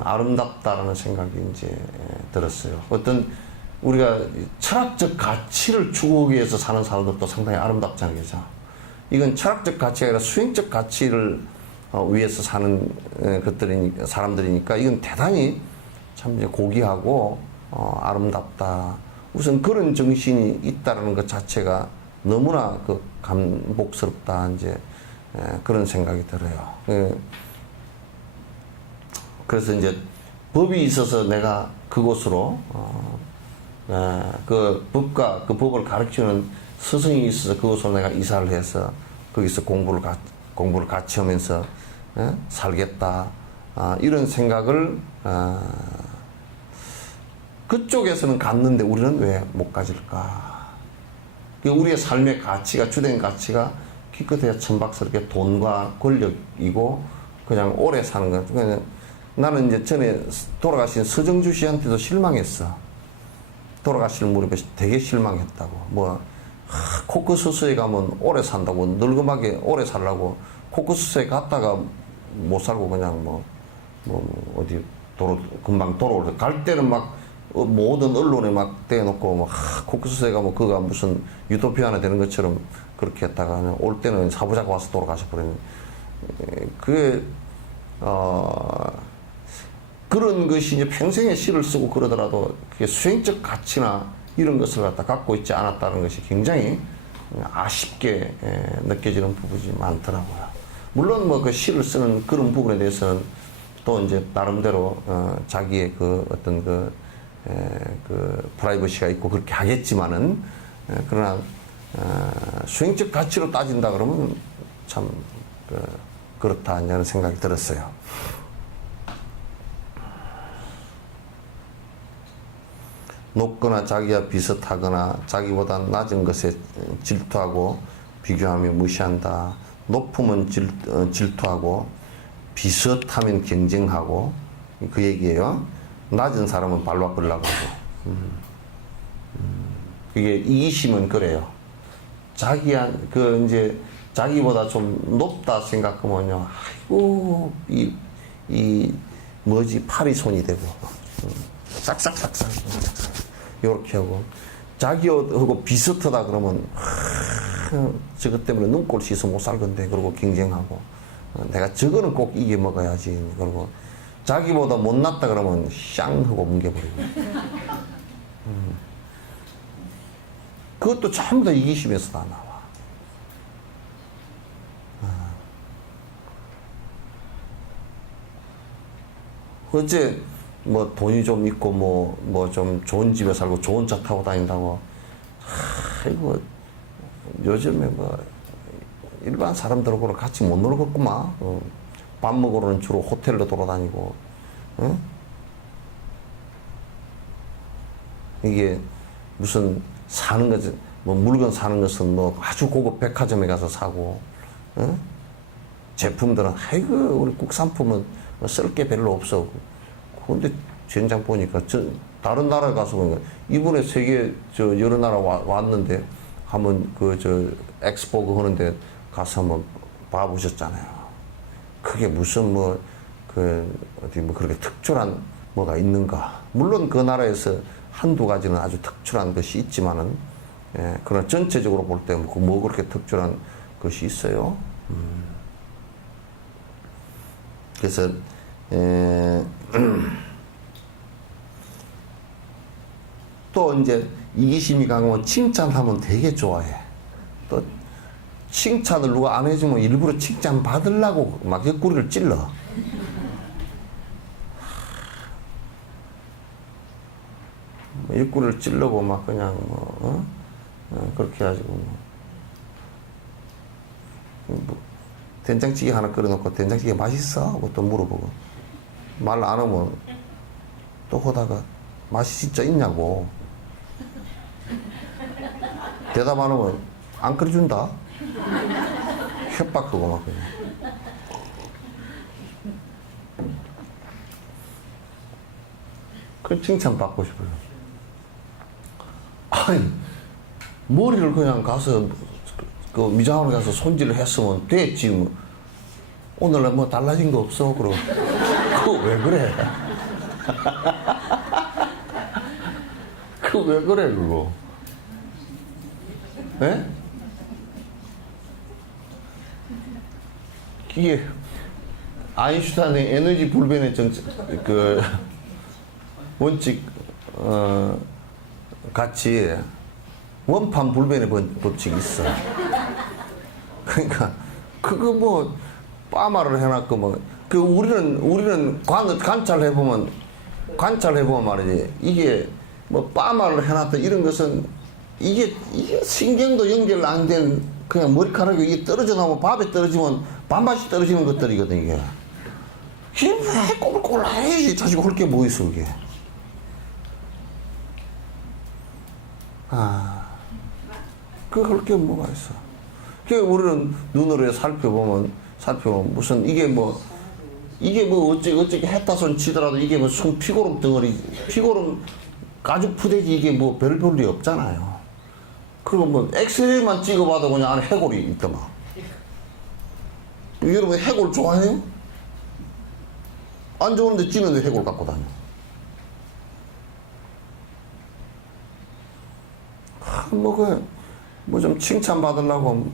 아름답다라는 생각이 이제 들었어요. 어떤 우리가 철학적 가치를 추구하기 위해서 사는 사람들도 상당히 아름답잖아요. 그죠? 이건 철학적 가치가 아니라 수행적 가치를 위해서 사는 사람들이니까 이건 대단히 참 이제 고귀하고 아름답다. 우선 그런 정신이 있다는 것 자체가 너무나 그 감복스럽다. 이제 그런 생각이 들어요. 그래서 이제 법이 있어서 내가 그곳으로 그 법과 그 법을 가르치는 스승이 있어서 그곳으로 내가 이사를 해서 거기서 공부를 같이 하면서 살겠다. 이런 생각을 그쪽에서는 갔는데 우리는 왜 못 가질까? 우리의 삶의 가치가, 주된 가치가 기껏해야 천박스럽게 돈과 권력이고 그냥 오래 사는 것. 그냥 나는 이제 전에 돌아가신 서정주 씨한테도 실망했어. 돌아가실 무렵에 되게 실망했다고. 코크스서에 가면 오래 산다고, 늙음하게 오래 살라고 코크스서에 갔다가 못 살고 그냥 어디 금방 돌아올 때 갈 때는 막 모든 언론에 막 대놓고 코크스서에 가면 그가 무슨 유토피아나 되는 것처럼 그렇게 했다가 그냥 올 때는 사부작 와서 돌아가셔 버리는. 그게 그런 것이 이제 평생에 시를 쓰고 그러더라도 그게 수행적 가치나 이런 것을 갖다 갖고 있지 않았다는 것이 굉장히 아쉽게 느껴지는 부분이 많더라고요. 물론 그 시를 쓰는 그런 부분에 대해서는 또 이제 나름대로 자기의 그 어떤 그 프라이버시가 있고 그렇게 하겠지만은 그러나 수행적 가치로 따진다 그러면 참 그렇다 하는 생각이 들었어요. 높거나 자기와 비슷하거나 자기보다 낮은 것에 질투하고 비교하며 무시한다. 높으면 질투하고 비슷하면 경쟁하고 그 얘기예요. 낮은 사람은 발로 끌려고 하고. 그게 이기심은 그래요. 이제 자기보다 좀 높다 생각하면요. 아이고 팔이 손이 되고 싹싹싹싹 이렇게 하고 자기하고 비슷하다 그러면 저것 때문에 눈꼴 씻어 못 살건데 그러고 경쟁하고 내가 저거는 꼭 이겨 먹어야지 그러고 자기보다 못났다 그러면 샹 하고 뭉개버리고 그것도 전부 다 이기심에서 다 나와. 어째 돈이 좀 있고 좀 좋은 집에 살고 좋은 차 타고 다닌다고 아이고 요즘에 일반 사람들하고는 같이 못 놀겠구만. 밥 먹으러는 주로 호텔로 돌아다니고 응? 이게 무슨 사는 거지 물건 사는 것은 아주 고급 백화점에 가서 사고 응? 제품들은 아이고 우리 국산품은 쓸 게 별로 없어. 근데 전장 보니까 다른 나라 가서 보니까 이번에 세계 여러 나라 왔는데 한번 엑스포 하는데 가서 한번 봐보셨잖아요. 그게 무슨 그렇게 특출한 뭐가 있는가. 물론 그 나라에서 한두 가지는 아주 특출한 것이 있지만은 예, 그러나 전체적으로 볼 때 뭐 그렇게 특별한 것이 있어요. 그래서 또 이제 이기심이 강하면 칭찬하면 되게 좋아해. 또 칭찬을 누가 안 해주면 일부러 칭찬 받으려고 막 옆구리를 찔러. 옆구리를 찔러고 막 그냥 그렇게 해가지고 뭐 된장찌개 하나 끓여놓고 된장찌개 맛있어? 하고 또 물어보고 말 안 하면 또 하다가 맛이 진짜 있냐고 대답 안 하면 안 끓여준다? 협박하고 막 그냥. 그 칭찬 받고 싶어요. 아니 머리를 그냥 가서 그 미장원에 가서 손질을 했으면 됐지 뭐. 오늘 뭐 달라진 거 없어? 그러고 그거 왜 그래? 그거 왜 그래 그거? 예? 이게 아인슈타인의 에너지 불변의 그 원칙 같이 원판 불변의 법칙이 있어. 그러니까 그거 뭐 빠마를 해놨고 뭐 그 우리는 관찰해 보면 말이지 이게 뭐 빠마를 해놨다 이런 것은 이게 신경도 연결 안 된 그냥 머리카락이 이게 떨어져 나오면 밥에 떨어지면 밥맛이 떨어지는 것들이거든 이게. 이게 왜 꼬불꼬불 해야지 자식 할 게 뭐 있어 이게. 그 할 게 뭐가 있어. 그 우리는 눈으로 살펴보면 무슨 이게 뭐 어쩌게 했다 손 치더라도 이게 뭐 손 피고름 덩어리 피고름 가죽 푸대기 이게 뭐 별 일 없잖아요. 그리고 뭐 엑스레이만 찍어봐도 그냥 안에 해골이 있더만. 여러분 해골 좋아해요? 안 좋은데 찌는데 해골 갖고 다녀. 뭐 좀 칭찬받으려고,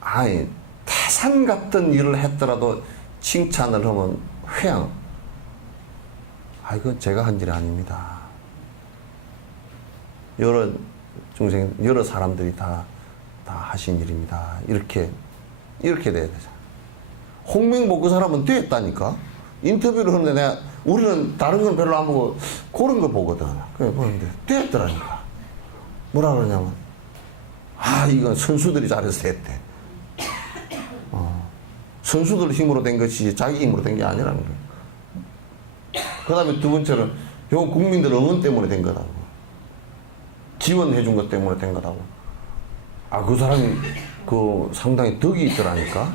아니, 태산 같은 일을 했더라도 칭찬을 하면 회양. 이건 제가 한 일이 아닙니다. 여러 중생, 여러 사람들이 다 하신 일입니다. 이렇게 돼야 되잖아. 홍명보 그 사람은 됐다니까? 인터뷰를 하는데 우리는 다른 건 별로 안 보고 그런 거 보거든. 그래 보는데 됐더라니까. 뭐라 그러냐면, 이건 선수들이 잘해서 됐대. 선수들 힘으로 된 것이 자기 힘으로 된 게 아니라는 거야. 그 다음에 두 번째는, 요 국민들 응원 때문에 된 거다고. 지원해 준 것 때문에 된 거다고. 그 사람이, 상당히 덕이 있더라니까.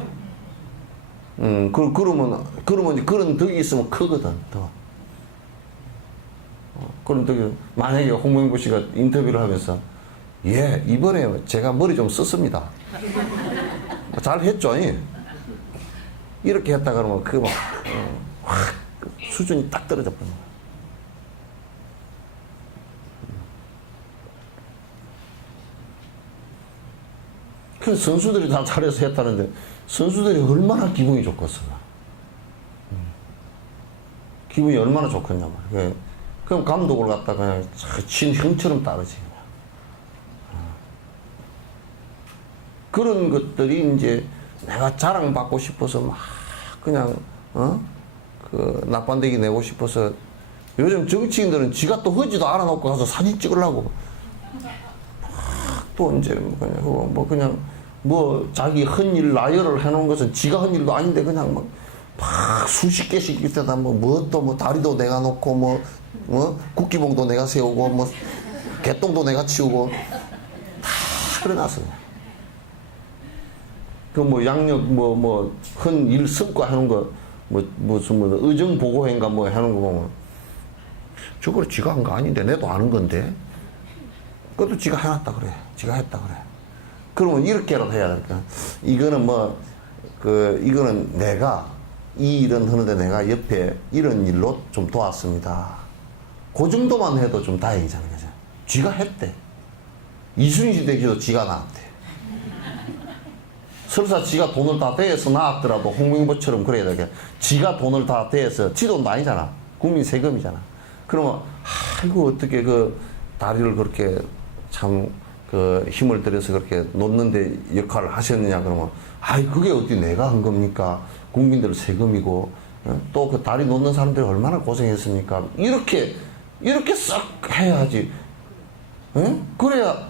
그러면 그런 덕이 있으면 크거든, 더. 그런 덕이, 만약에 홍명보 씨가 인터뷰를 하면서, 이번에 제가 머리 좀 썼습니다. 잘 했죠, 아니? 이렇게 했다 그러면 확 수준이 딱 떨어져 버린 거야. 그래서 선수들이 다 잘해서 했다는데 선수들이 얼마나 기분이 좋겠어. 기분이 얼마나 좋겠냐 말이야. 그럼 감독을 갖다가 그냥 친형처럼 따르지. 그런 것들이 이제 내가 자랑받고 싶어서 막 그냥 낙반대기 내고 싶어서. 요즘 정치인들은 지가 또 허지도 알아놓고 가서 사진 찍으려고 또 이제 그냥 자기 헌일 나열을 해놓은 것은 지가 한 일도 아닌데 그냥 막 수십 개씩 있다가 뭐 다리도 내가 놓고 국기봉도 내가 세우고 개똥도 내가 치우고 다 그래놨어. 양력 헌일 성과 하는 거 무슨 의정 보고회인가 하는 거 보면 저걸 지가 한 거 아닌데 내도 아는 건데 그것도 지가 해놨다 그래. 지가 했다 그래. 그러면 이렇게라도 해야 될까? 이거는 이거는 내가 이 일은 하는데 내가 옆에 이런 일로 좀 도왔습니다. 그 정도만 해도 좀 다행이잖아. 그죠? 쥐가 했대. 이순시대기도 지가 낳았대. 설사 지가 돈을 다 대서 낳았더라도 홍명보처럼 그래야 되게 지가 돈을 다 대서 지 돈도 아니잖아. 국민 세금이잖아. 그러면 아이고 어떻게 그 다리를 그렇게 참 그 힘을 들여서 그렇게 놓는데 역할을 하셨느냐 그러면 아이 그게 어디 내가 한 겁니까? 국민들 세금이고 또 그 다리 놓는 사람들이 얼마나 고생했습니까? 이렇게 썩 해야지. 그래야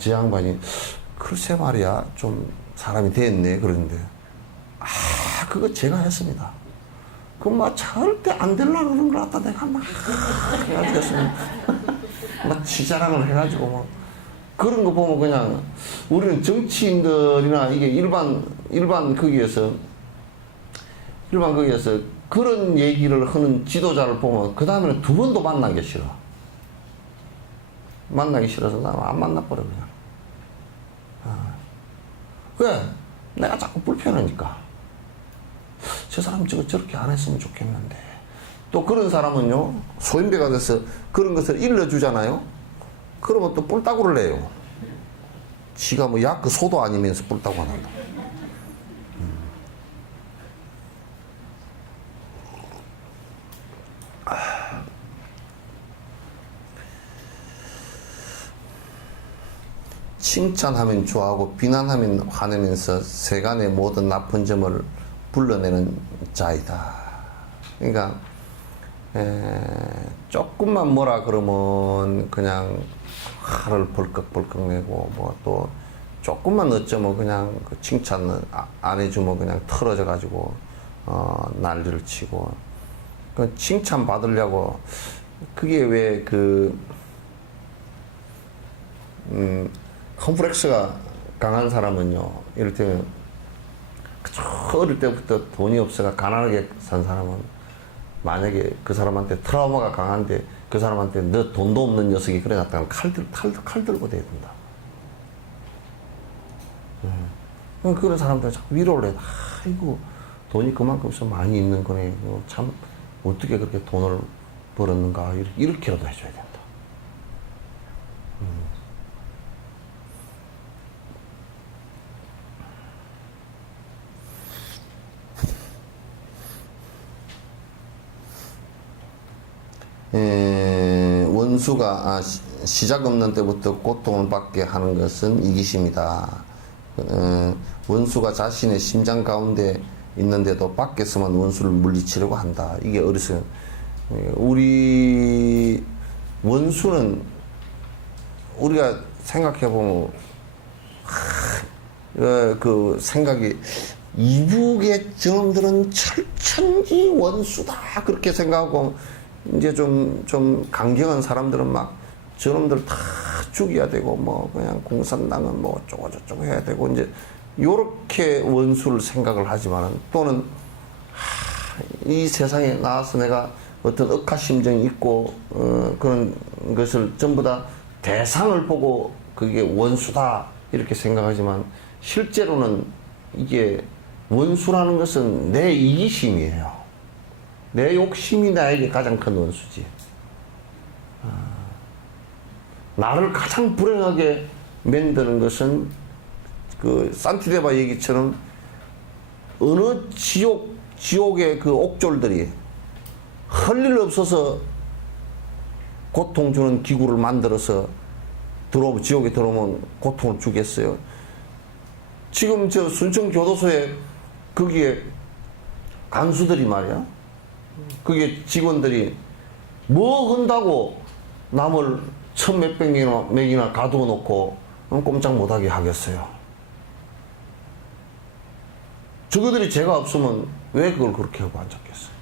저 양반이 글쎄 말이야 좀 사람이 됐네 그러는데 그거 제가 했습니다. 그럼 막 절대 안 되려고 그런 걸 갖다 내가 막 해가지고 막 지자랑을 해가지고 막 그런 거 보면 그냥 우리는 정치인들이나 이게 일반 거기에서 그런 얘기를 하는 지도자를 보면 그 다음에는 두 번도 만나기 싫어. 만나기 싫어서 나는 안 만나버려 그냥. 왜? 내가 자꾸 불편하니까. 저 사람 저렇게 안 했으면 좋겠는데. 또 그런 사람은요, 소인배가 돼서 그런 것을 일러주잖아요? 그러면 또 뿔따구를 내요. 지가 뭐 야크 소도 아니면서 뿔따구 안 한다. 칭찬하면 좋아하고 비난하면 화내면서 세간의 모든 나쁜 점을 불러내는 자이다. 그러니까 조금만 뭐라 그러면 그냥 화를 벌컥벌컥 내고 뭐 또 조금만 어쩌면 그냥 그 칭찬 안 해주면 그냥 털어져 가지고 난리를 치고 그 칭찬 받으려고 그게 왜 컴플렉스가 강한 사람은요, 이럴 때는 어릴 때부터 돈이 없어가 가난하게 산 사람은 만약에 그 사람한테 트라우마가 강한데 그 사람한테 너 돈도 없는 녀석이 그래 놨다면 칼 들고 대야 된다. 그런 사람들 자꾸 위로를 해. 아이고 돈이 그만큼 많이 있는 거네. 참 어떻게 그렇게 돈을 벌었는가 이렇게라도 해줘야 된다. 원수가 시작 없는 때부터 고통을 받게 하는 것은 이기심이다. 원수가 자신의 심장 가운데 있는데도 밖에서만 원수를 물리치려고 한다. 이게 어리석은. 우리 원수는 우리가 생각해 보면 그 생각이 이북의 저놈들은 철천지 원수다 그렇게 생각하고 이제 좀 강경한 사람들은 막 저놈들 다 죽여야 되고 뭐 그냥 공산당은 뭐 어쩌고 저쩌고 해야 되고 이제 요렇게 원수를 생각을 하지만은 또는 이 세상에 나와서 내가 어떤 억하심정이 있고 그런 것을 전부 다 대상을 보고 그게 원수다 이렇게 생각하지만 실제로는 이게 원수라는 것은 내 이기심이에요. 내 욕심이 나에게 가장 큰 원수지. 나를 가장 불행하게 만드는 것은 그 산티데바 얘기처럼 어느 지옥의 그 옥졸들이 할 일 없어서 고통 주는 기구를 만들어서 지옥에 들어오면 고통을 주겠어요. 지금 저 순천 교도소에 거기에 간수들이 말이야. 그게 직원들이 뭐 한다고 남을 1,000몇백 명이나 가두어 놓고 꼼짝 못하게 하겠어요. 저거들이 죄가 없으면 왜 그걸 그렇게 하고 앉았겠어요?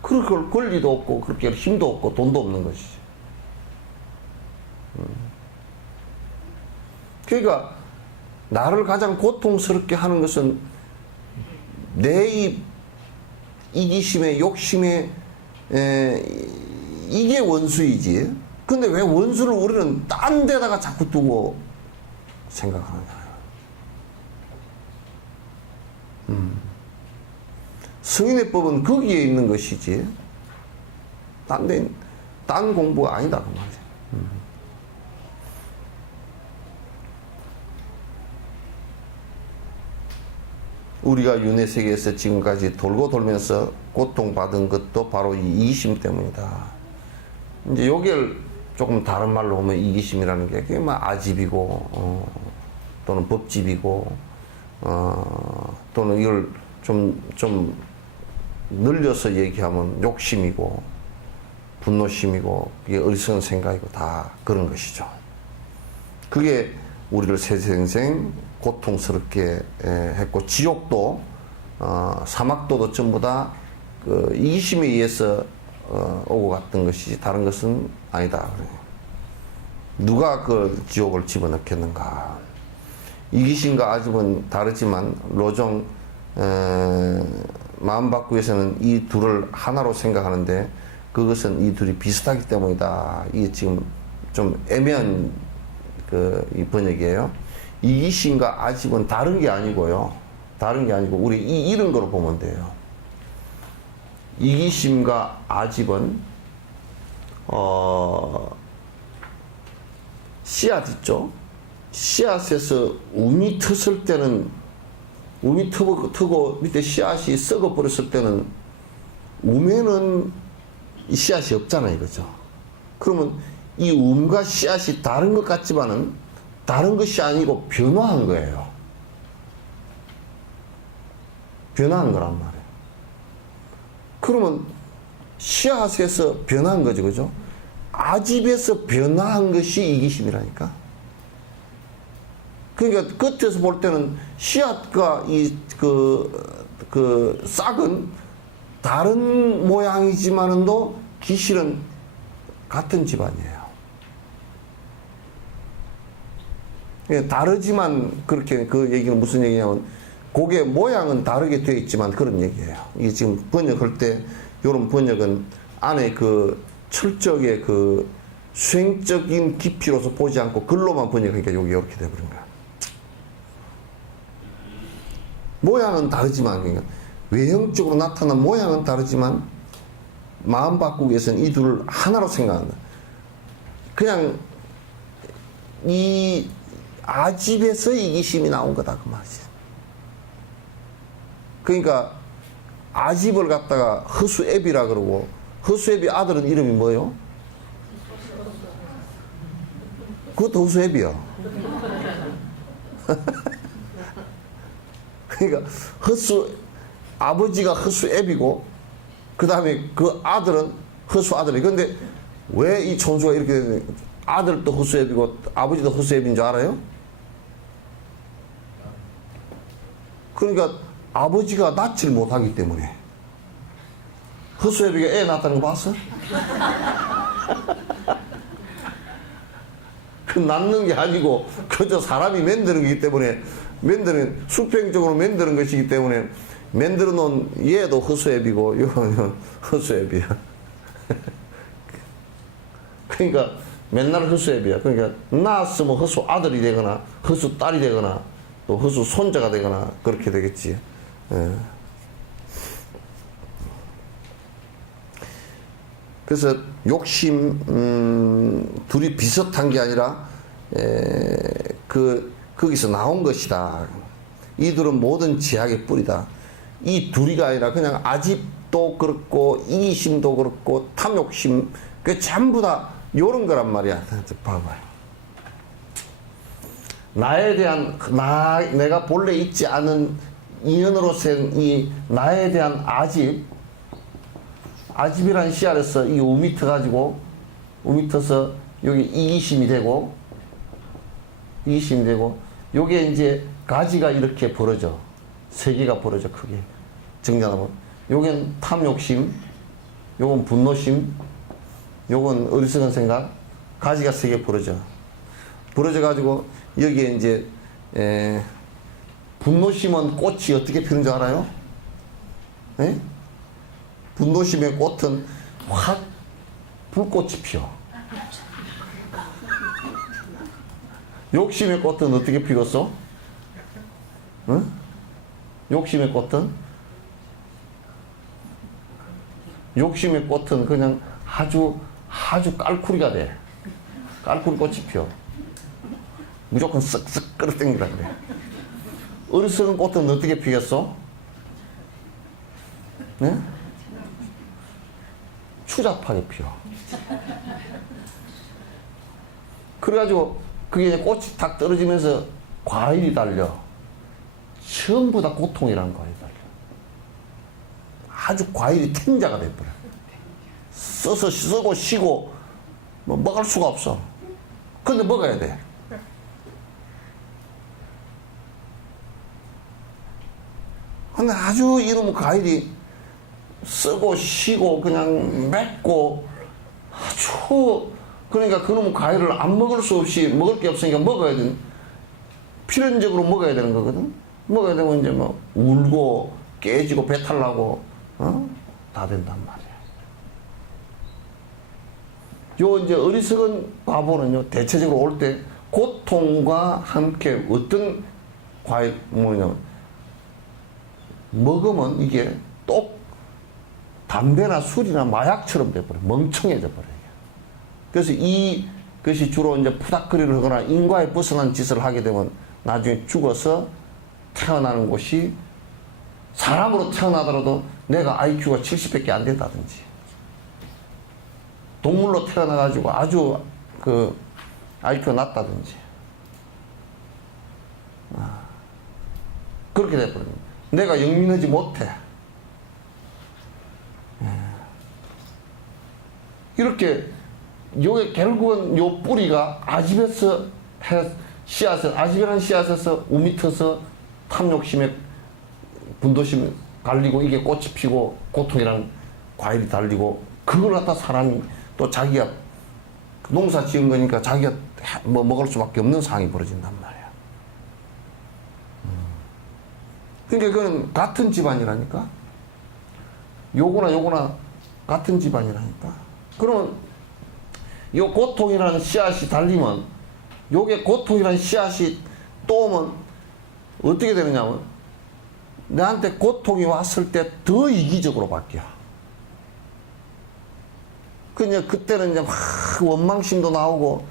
그럴 권리도 없고 그렇게 힘도 없고 돈도 없는 것이지. 그러니까 나를 가장 고통스럽게 하는 것은 내 이기심에 욕심에 이게 원수이지. 근데 왜 원수를 우리는 딴 데다가 자꾸 두고 생각하느냐. 승인의 법은 거기에 있는 것이지 딴 공부가 아니다 그 말이야. 우리가 윤회세계에서 지금까지 돌고 돌면서 고통받은 것도 바로 이 이기심 때문이다. 이제 요걸 조금 다른 말로 하면 이기심이라는 게 그게 뭐 아집이고 또는 법집이고 또는 이걸 좀 늘려서 얘기하면 욕심이고 분노심이고 그게 어리석은 생각이고 다 그런 것이죠. 그게 우리를 세생생 고통스럽게 했고 지옥도 사막도도 전부 다 그 이기심에 의해서 오고 갔던 것이지 다른 것은 아니다. 누가 그 지옥을 집어넣겠는가. 이기심과 아집은 다르지만 로종 마음바꾸에서는 이 둘을 하나로 생각하는데 그것은 이 둘이 비슷하기 때문이다. 이게 지금 좀 애매한 이 번역이에요. 이기심과 아집은 다른 게 아니고요. 다른 게 아니고 우리 이런 거로 보면 돼요. 이기심과 아집은 씨앗 있죠. 씨앗에서 움이 트을 때는 움이 트고 밑에 씨앗이 썩어 버렸을 때는 움에는 씨앗이 없잖아요, 이거죠. 그러면 이 움과 씨앗이 다른 것 같지만은 다른 것이 아니고 변화한 거예요. 변화한 거란 말이에요. 그러면 씨앗에서 변화한 거죠, 그죠? 아집에서 변화한 것이 이기심이라니까. 그러니까 끝에서 볼 때는 씨앗과 그 싹은 다른 모양이지만은도 기실은 같은 집안이에요. 다르지만 그렇게 그 얘기는 무슨 얘기냐면 고개 모양은 다르게 되어 있지만 그런 얘기예요. 이게 지금 번역할 때 이런 번역은 안에 그 철저하게 그 수행적인 깊이로서 보지 않고 글로만 번역하니까 여기 이렇게 돼버린 거야. 모양은 다르지만 그러니까 외형적으로 나타난 모양은 다르지만 마음 바꾸기 위해서는 이 둘을 하나로 생각한다. 그냥 이 아집에서 이기심이 나온 거다 그 말이지. 그러니까 아집을 갖다가 허수애비라 그러고 허수애비 아들은 이름이 뭐요? 그것도 허수애비요. 그러니까 아버지가 허수애비고 그 다음에 그 아들은 허수아들이. 근데 왜 이 촌수가 이렇게 되는 아들도 허수애비고 아버지도 허수애비인 줄 알아요? 그러니까 아버지가 낳지를 못하기 때문에. 허수애비가 애 낳았다는 거 봤어? 그 낳는 게 아니고 그저 사람이 만드는 거기 때문에 수평적으로 만드는 것이기 때문에 만들어 놓은 얘도 허수애비고 이거는 허수애비야. 그러니까 맨날 허수애비야. 그러니까 낳았으면 허수 아들이 되거나 허수 딸이 되거나 또 허수 손자가 되거나 그렇게 되겠지. 예. 그래서 욕심 둘이 비슷한 게 아니라 거기서 나온 것이다. 이 둘은 모든 제약의 뿌리다. 이 둘이가 아니라 그냥 아집도 그렇고 이기심도 그렇고 탐욕심 그 전부 다 요런 거란 말이야. 봐봐요. 나에 대한 내가 본래 있지 않은 인연으로 센 이 나에 대한 아집이라는 씨알에서 이 우미 터가지고 우미 터서 여기 이기심이 되고 요게 이제 가지가 이렇게 벌어져. 세 개가 벌어져 크게. 정리하면 요건 탐욕심, 요건 분노심, 요건 어리석은 생각. 가지가 세 개 벌어져 가지고 여기에 이제 분노심은 꽃이 어떻게 피는 줄 알아요? 에? 분노심의 꽃은 확 불꽃이 피어. 욕심의 꽃은 어떻게 피겠어? 응? 욕심의 꽃은 그냥 아주 깔꾸리가 돼. 깔꾸리 꽃이 피어. 무조건 쓱쓱 끌어당기라 그래. 어리석은 꽃은 어떻게 피겠어? 네? 추잡하게 피어. 그래가지고 그게 이제 꽃이 탁 떨어지면서 과일이 달려. 전부 다 고통이라는 과일이 달려. 아주 과일이 탱자가 돼버려. 써서 쓰고 쉬고 뭐 먹을 수가 없어. 근데 먹어야 돼. 근데 아주 이놈 과일이 쓰고 쉬고 그냥 맵고 아주, 그러니까 그놈 과일을 안 먹을 수 없이 먹을 게 없으니까 먹어야 돼. 필연적으로 먹어야 되는 거거든. 먹어야 되면 이제 뭐 울고 깨지고 배탈 나고 다 된단 말이야. 요 이제 어리석은 바보는요, 대체적으로 올 때 고통과 함께 어떤 과일 뭐냐면 먹으면 이게 똑 담배나 술이나 마약처럼 돼버려. 멍청해져 버려요. 그래서 이것이 주로 이제 푸닥거리를 하거나 인과에 벗어난 짓을 하게 되면 나중에 죽어서 태어나는 곳이, 사람으로 태어나더라도 내가 IQ가 70밖에 안 된다든지, 동물로 태어나가지고 아주 그 IQ가 낮다든지, 그렇게 돼버립니다. 내가 영민하지 못해. 이렇게 요게 결국은 요 뿌리가 아집에서 씨앗을, 아집이라는 씨앗에서 우미터서 탐욕심에 분도심 갈리고 이게 꽃이 피고 고통이란 과일이 달리고, 그걸 갖다 사람이 또 자기가 농사 지은 거니까 자기가 뭐 먹을 수밖에 없는 상황이 벌어진단 말이야. 그러니까 그건 같은 집안이라니까. 요거나 같은 집안이라니까. 그러면 요 고통이라는 씨앗이 달리면, 요게 고통이라는 씨앗이 또 오면 어떻게 되느냐면 내한테 고통이 왔을 때 더 이기적으로 바뀌어. 그때는 이제 막 원망심도 나오고,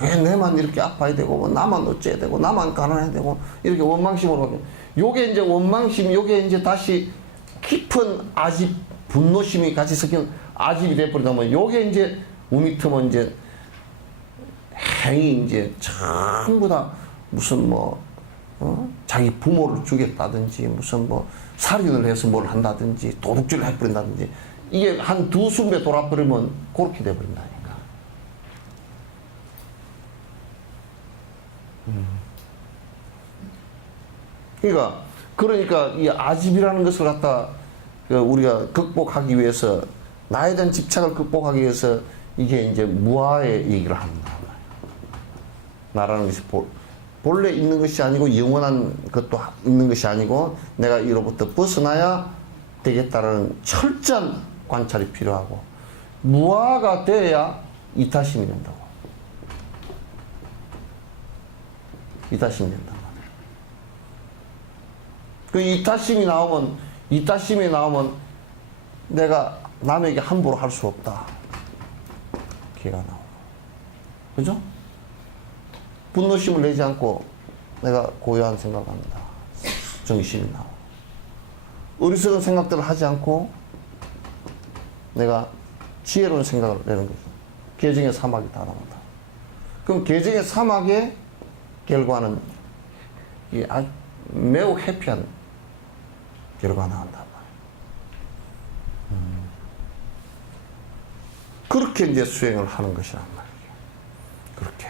왜 내만 이렇게 아파야 되고, 뭐 나만 어째야 되고, 나만 가난해야 되고, 이렇게 원망심으로 바뀌어. 요게 이제 원망심, 요게 이제 다시 깊은 아집, 분노심이 같이 섞인 아집이 돼버리다 보면 요게 이제 우미터면 이제 행위 이제 전부 다 무슨 뭐, 자기 부모를 죽였다든지, 무슨 뭐 살인을 해서 뭘 한다든지, 도둑질을 해버린다든지, 이게 한 두 순배 돌아버리면 그렇게 돼버린다니까. 그러니까 이 아집이라는 것을 갖다 우리가 극복하기 위해서, 나에 대한 집착을 극복하기 위해서 이게 이제 무아의 얘기를 합니다. 나라는 것이 본래 있는 것이 아니고 영원한 것도 있는 것이 아니고 내가 이로부터 벗어나야 되겠다라는 철저한 관찰이 필요하고, 무아가 돼야 이타심이 된다고. 이타심이 된단 말이에요. 그 이타심이 나오면 내가 남에게 함부로 할 수 없다. 걔가 나오고. 그죠? 분노심을 내지 않고 내가 고요한 생각을 합니다. 정신이 나오고. 어리석은 생각들을 하지 않고 내가 지혜로운 생각을 내는 거죠. 계정의 사막이 다 나온다. 그럼 계정의 사막의 결과는 매우 해피한 결과가 나온단 말이에요. 그렇게 이제 수행을 하는 것이란 말이에요. 그렇게.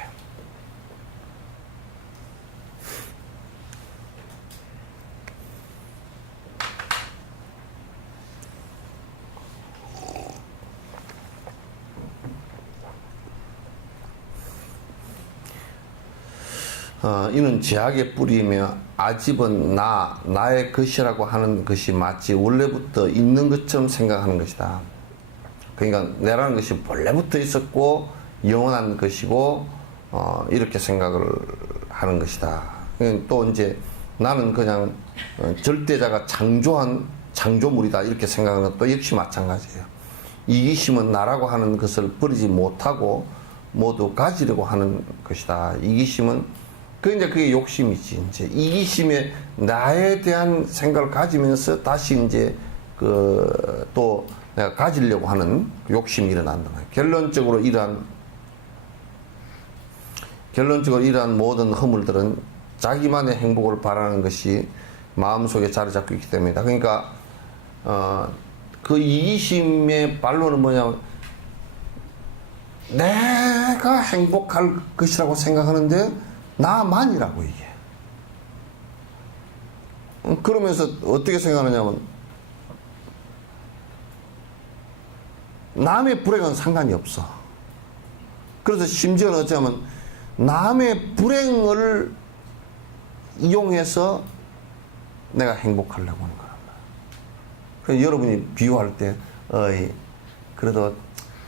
이는 제약의 뿌리이며 아집은 나의 것이라고 하는 것이 마치 원래부터 있는 것처럼 생각하는 것이다. 그러니까 내라는 것이 본래부터 있었고 영원한 것이고 이렇게 생각을 하는 것이다. 또 이제 나는 그냥 절대자가 창조한 창조물이다 이렇게 생각하는 것도 역시 마찬가지예요. 이기심은 나라고 하는 것을 버리지 못하고 모두 가지려고 하는 것이다. 이기심은 이제 그게 욕심이지. 이제 이기심에 나에 대한 생각을 가지면서 다시 이제 또 내가 가지려고 하는 욕심이 일어난다. 결론적으로 이러한 모든 허물들은 자기만의 행복을 바라는 것이 마음속에 자리 잡고 있기 때문이다. 그러니까 그 이기심의 반론은 뭐냐면 내가 행복할 것이라고 생각하는데 나만이라고 이게. 그러면서 어떻게 생각하냐면 남의 불행은 상관이 없어. 그래서 심지어는 어쩌면 남의 불행을 이용해서 내가 행복하려고 하는 거란 말이야. 그래서 여러분이 비유할 때 그래도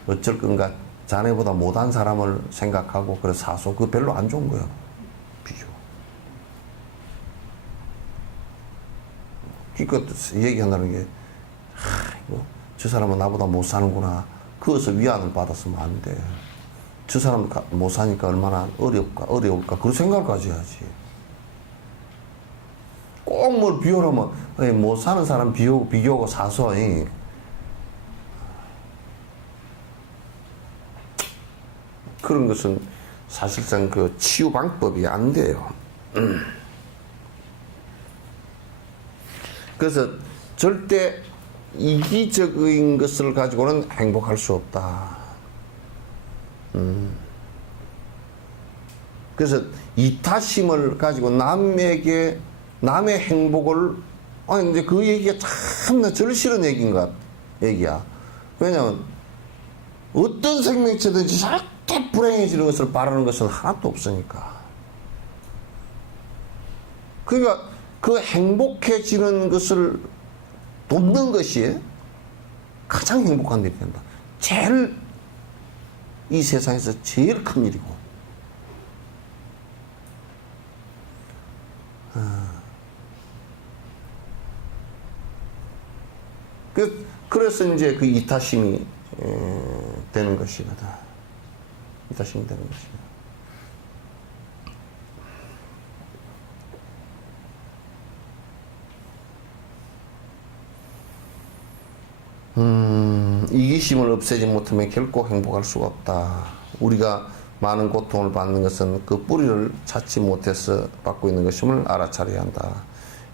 어쩔 건가 자네보다 못한 사람을 생각하고 그래서 사소 그거 별로 안 좋은 거야. 비유. 그러니까 얘기한다는 게 저 사람은 나보다 못 사는구나. 그것을 위안을 받았으면 안 돼. 저 사람 못 사니까 얼마나 어려울까. 그런 생각을 가져야지. 꼭 뭘 비교하면 못 사는 사람 비교하고 사서 그런 것은 사실상 그 치유 방법이 안 돼요. 그래서 절대 이기적인 것을 가지고는 행복할 수 없다. 그래서 이타심을 가지고 남의 행복을 이제 그 얘기가 참나 절실한 얘기야. 왜냐하면 어떤 생명체든지 절대 불행해지는 것을 바라는 것은 하나도 없으니까. 그러니까 그 행복해지는 것을 돕는 것이 가장 행복한 일이 된다. 이 세상에서 제일 큰 일이고. 그래서 이제 그 이타심이 되는 것이거든. 이타심이 되는 것이다. 이기심을 없애지 못하면 결코 행복할 수가 없다. 우리가 많은 고통을 받는 것은 그 뿌리를 찾지 못해서 받고 있는 것임을 알아차려야 한다.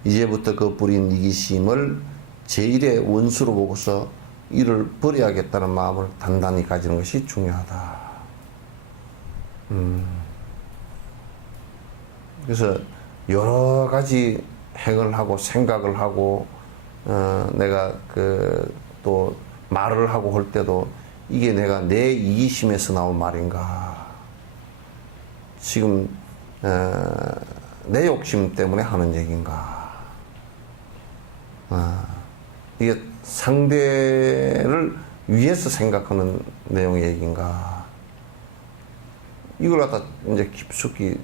이제부터 그 뿌린 이기심을 제1의 원수로 보고서 이를 버려야겠다는 마음을 단단히 가지는 것이 중요하다. 그래서 여러 가지 행을 하고 생각을 하고 내가 또 말을 하고 할 때도 이게 내가 내 이기심에서 나온 말인가, 지금 내 욕심 때문에 하는 얘기인가, 이게 상대를 위해서 생각하는 내용의 얘기인가, 이걸 갖다 이제 깊숙이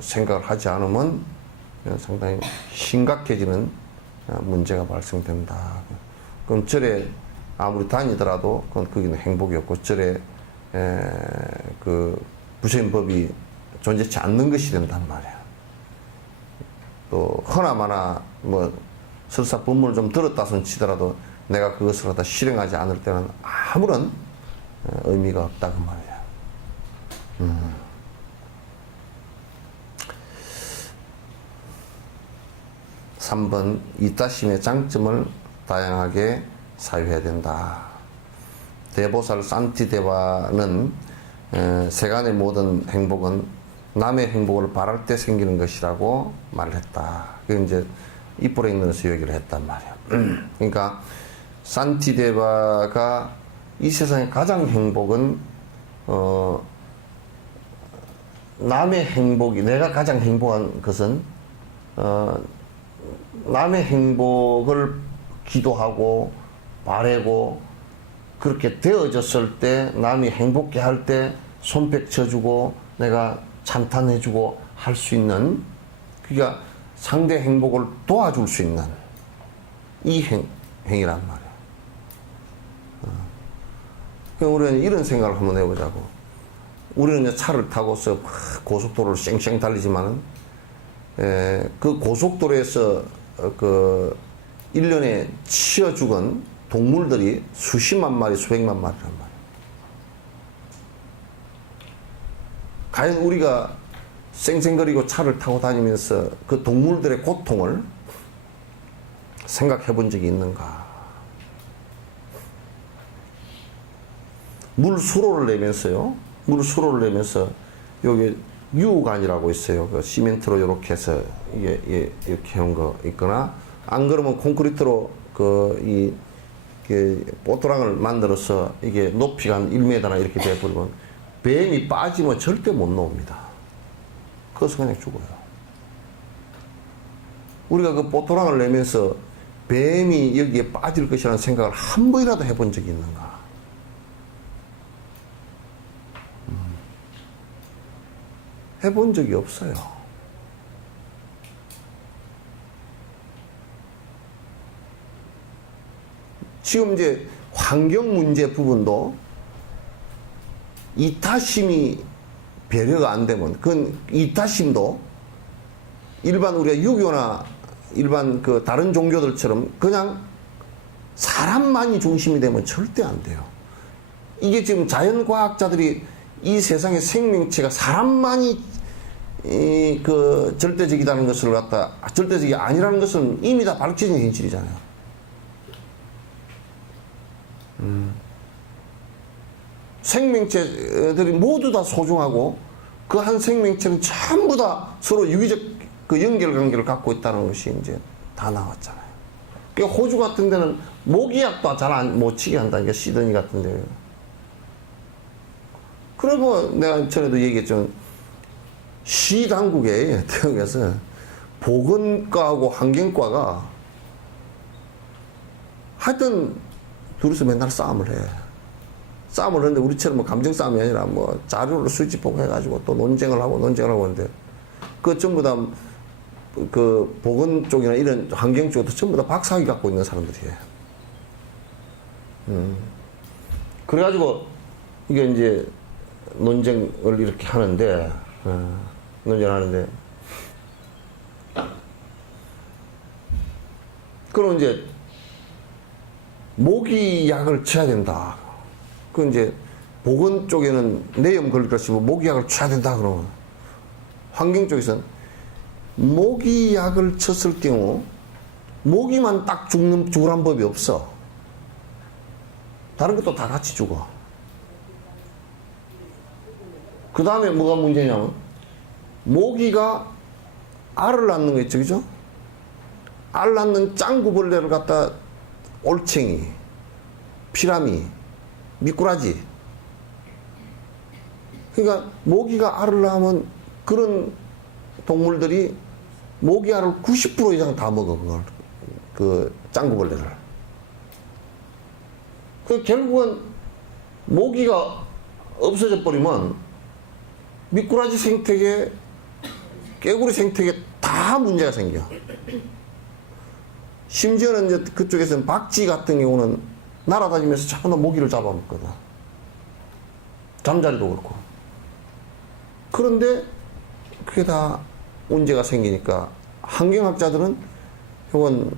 생각을 하지 않으면 상당히 심각해지는 문제가 발생된다. 그럼 절에 아무리 다니더라도 거기는 행복이 없고 절에 부처인법이 존재치 않는 것이 된단 말이야. 또 허나마나 설사 법문을 좀 들었다 손 치더라도 내가 그것을 갖다 실행하지 않을 때는 아무런 의미가 없다 그 말이야. 3번 이타심의 장점을 다양하게 사유해야 된다. 대보살 산티데바는 세간의 모든 행복은 남의 행복을 바랄 때 생기는 것이라고 말했다. 그 이제 이불에 있는 것을 얘기를 했단 말이야. 그러니까 산티데바가 이 세상의 가장 행복은 남의 행복이, 내가 가장 행복한 것은 남의 행복을 기도하고 바라고 그렇게 되어졌을 때, 남이 행복해 할 때 손뼉 쳐주고 내가 찬탄해주고 할 수 있는, 그러니까 상대 행복을 도와줄 수 있는 이 행위란 말이야. 그럼 우리는 이런 생각을 한번 해보자고. 우리는 이제 차를 타고서 막 고속도로를 쌩쌩 달리지만은, 그 고속도로에서 그 1년에 치여 죽은 동물들이 수십만 마리, 수백만 마리란 말이에요. 과연 우리가 쌩쌩거리고 차를 타고 다니면서 그 동물들의 고통을 생각해 본 적이 있는가? 물 수로를 내면서요. 물 수로를 내면서 여기 유관이라고 있어요. 그 시멘트로 이렇게 해서 이게 이렇게 해놓은 거 있거나, 안 그러면 콘크리트로 그 보트랑을 만들어서 이게 높이가 한 1m나 이렇게 돼버리면 뱀이 빠지면 절대 못 나옵니다. 그래서 그냥 죽어요. 우리가 그 보트랑을 내면서 뱀이 여기에 빠질 것이라는 생각을 한 번이라도 해본 적이 있는가? 해본 적이 없어요. 지금 이제 환경 문제 부분도 이타심이 배려가 안 되면, 그건 이타심도 일반 우리가 유교나 일반 그 다른 종교들처럼 그냥 사람만이 중심이 되면 절대 안 돼요. 이게 지금 자연과학자들이 이 세상의 생명체가 사람만이 그 절대적이라는 것을 갖다, 절대적이 아니라는 것은 이미 다 밝혀진 현실이잖아요. 생명체들이 모두 다 소중하고 그 한 생명체는 전부 다 서로 유기적 그 연결관계를 갖고 있다는 것이 이제 다 나왔잖아요. 그러니까 호주 같은 데는 모기약도 잘 못 치게 한다니까, 시드니 같은 데는. 그리고 내가 전에도 얘기했지만, 시 당국에 태국에서 보건과하고 환경과가 하여튼 둘이서 맨날 싸움을 해. 싸움을 하는데 우리처럼 뭐 감정 싸움이 아니라 뭐 자료를 수집하고 해가지고 또 논쟁을 하고 하는데, 그 전부 다 그 보건 쪽이나 이런 환경 쪽도 전부 다 박사학위 갖고 있는 사람들이에요. 그래가지고 이게 이제 논쟁을 이렇게 하는데, 논쟁하는데, 그럼 이제 모기약을 쳐야 된다. 그 이제 보건 쪽에는 뇌염 걸릴 것이고 모기약을 쳐야 된다 그러면, 환경 쪽에서는 모기약을 쳤을 경우 모기만 딱 죽으란 법이 없어. 다른 것도 다 같이 죽어. 그 다음에 뭐가 문제냐면, 모기가 알을 낳는 거 있죠, 그죠? 알 낳는 짱구벌레를 갖다 올챙이, 피라미, 미꾸라지. 그러니까 모기가 알을 낳으면 그런 동물들이 모기 알을 90% 이상 다 먹어, 그걸. 그 짱구벌레를. 그 결국은 모기가 없어져 버리면 미꾸라지 생태계, 깨구리 생태계 다 문제가 생겨. 심지어는 이제 그쪽에서는 박쥐 같은 경우는 날아다니면서 전부 다 모기를 잡아먹거든. 잠자리도 그렇고. 그런데 그게 다 문제가 생기니까 환경학자들은 이건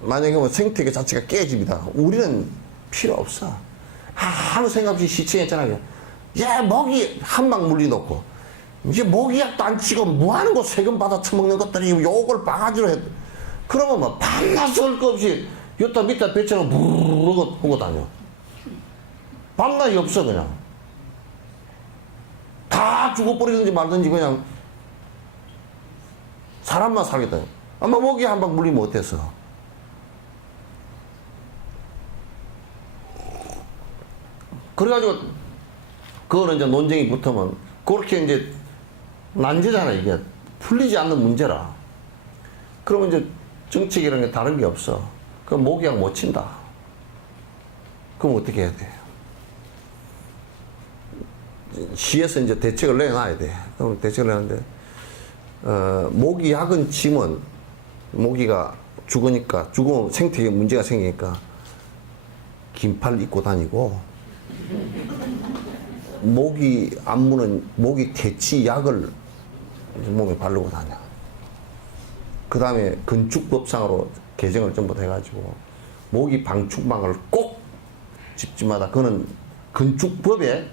만약에 뭐 생태계 자체가 깨집니다. 우리는 필요 없어. 아무 생각 없이 시청했잖아요. 야, 모기 한 방 물리놓고, 이제 모기약도 안 치고 뭐하는 거 세금 받아 처먹는 것들이 요걸 바가지로 해. 그러면 뭐 밤낮 설 거 없이 여기다 밑에 배처럼 부르르 하고 다녀. 밤낮이 없어. 그냥 다 죽어버리든지 말든지 그냥 사람만 살겠다. 아마 모기 한 방 물리면 어땠어? 그래가지고 그거는 이제 논쟁이 붙으면 그렇게 이제 난제잖아. 이게 풀리지 않는 문제라. 그러면 이제 정책이라는 게 다른 게 없어. 그럼 모기약 못 친다. 그럼 어떻게 해야 돼? 시에서 이제 대책을 내놔야 돼. 그럼 대책을 내는데, 모기약은 치면 모기가 죽으니까, 죽으면 생태계에 문제가 생기니까 긴팔 입고 다니고, 모기 안 무는 모기 퇴치 약을 몸에 바르고 다녀. 그 다음에 건축법상으로 개정을 전부 다 해가지고 모기 방충망을 꼭 집집마다, 그거는 건축법에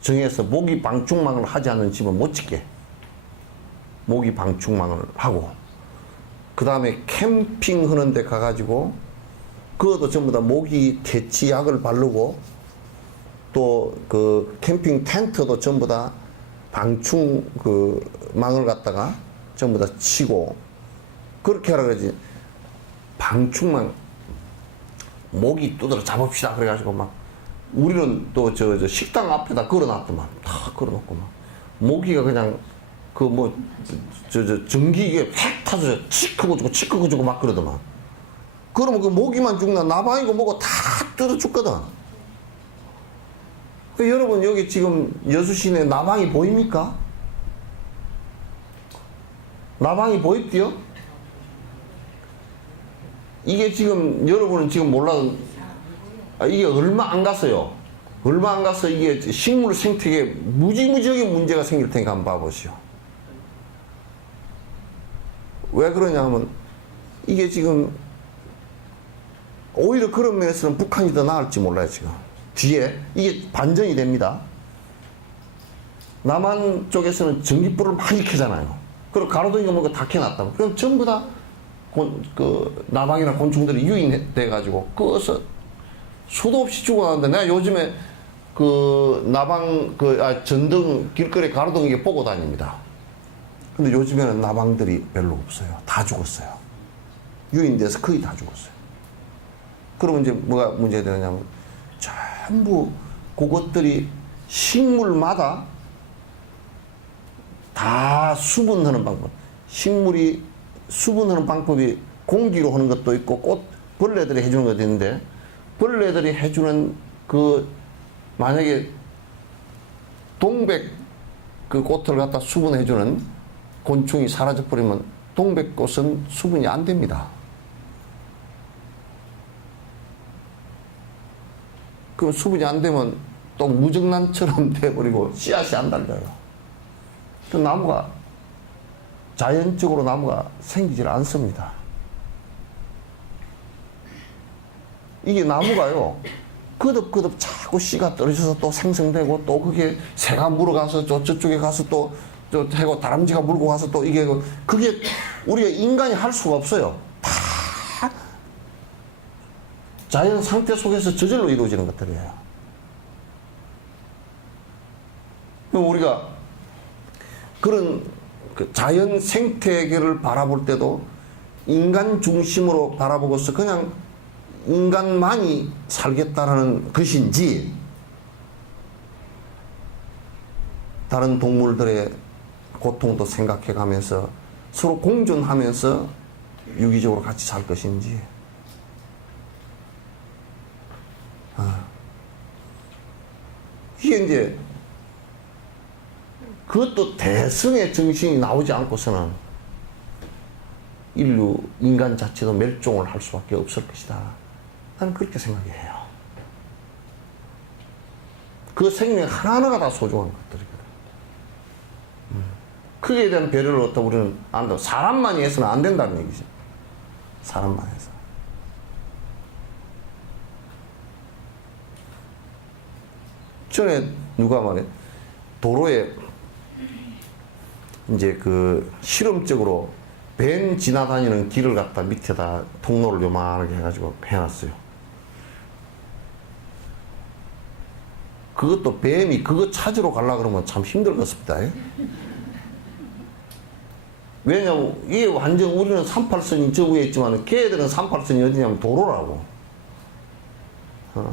정해서 모기 방충망을 하지 않는 집은 못 짓게 모기 방충망을 하고, 그 다음에 캠핑 하는 데 가가지고 그것도 전부 다 모기 퇴치 약을 바르고, 또 그 캠핑 텐트도 전부 다 방충 그 망을 갖다가 전부 다 치고, 그렇게 하라 그러지. 방충망 모기 두드러 잡읍시다 그래가지고 막, 우리는 또 저 식당 앞에다 걸어놨더만, 다 걸어놓고 막 모기가 그냥 그 뭐 저 전기기에 팍 타서 치 크고 주고 치 크고 주고 막 그러더만. 그러면 그 모기만 죽나 나방이고 뭐고 다 뜯어 죽거든. 여러분 여기 지금 여수시내 나방이 보입니까? 나방이 보입디요? 이게 지금 여러분은 지금 몰라도 이게 얼마 안 갔어요. 얼마 안 가서 이게 식물 생태계에 무지무지하게 문제가 생길 테니까 한번 봐보시오. 왜 그러냐면 이게 지금 오히려 그런 면에서는 북한이 더 나을지 몰라요. 지금 뒤에 이게 반전이 됩니다. 남한 쪽에서는 전기불을 많이 켜잖아요. 그리고 가로등이가 뭔가 다 켜놨다. 그럼 전부 다 그 나방이나 곤충들이 유인돼가지고 그것을 수도 없이 죽어나는데, 내가 요즘에 그 나방 전등 길거리 가로등 이게 보고 다닙니다. 근데 요즘에는 나방들이 별로 없어요. 다 죽었어요. 유인돼서 거의 다 죽었어요. 그러면 이제 뭐가 문제가 되느냐면 전부 그것들이 식물마다 다 수분하는 방법. 식물이 수분하는 방법이 공기로 하는 것도 있고 꽃 벌레들이 해주는 것도 있는데, 벌레들이 해주는 그 만약에 동백 그 꽃을 갖다 수분해주는 곤충이 사라져버리면 동백꽃은 수분이 안 됩니다. 그럼 수분이 안 되면 또 무정란처럼 돼버리고 씨앗이 안 달려요. 그 나무가 자연적으로 나무가 생기질 않습니다. 이게 나무가요, 거듭거듭 자꾸 씨가 떨어져서 또 생성되고, 또 그게 새가 물어가서 저쪽에 가서 또 해고 다람쥐가 물고 가서 또 이게, 그게 우리가 인간이 할 수가 없어요. 다 자연 상태 속에서 저절로 이루어지는 것들이에요. 그럼 우리가 그런 그 자연 생태계를 바라볼 때도 인간 중심으로 바라보고서 그냥 인간만이 살겠다라는 것인지, 다른 동물들의 고통도 생각해 가면서 서로 공존하면서 유기적으로 같이 살 것인지. 이게 이제 그것도 대승의 정신이 나오지 않고서는 인간 자체도 멸종을 할 수밖에 없을 것이다. 나는 그렇게 생각해요. 그 생명 하나하나가 다 소중한 것들이거든. 크기에 대한 배려를 얻다 우리는 안다. 사람만이 해서는 안 된다는 얘기죠. 사람만 해서. 전에 누가 말해, 도로에 이제 그 실험적으로 뱀 지나다니는 길을 갖다 밑에다 통로를 요만하게 해가지고 해놨어요. 그것도 뱀이 그거 찾으러 가려고 그러면 참 힘들겠습니다. 왜냐면 이게 완전 우리는 38선이 저 위에 있지만 걔들은 38선이 어디냐면 도로라고.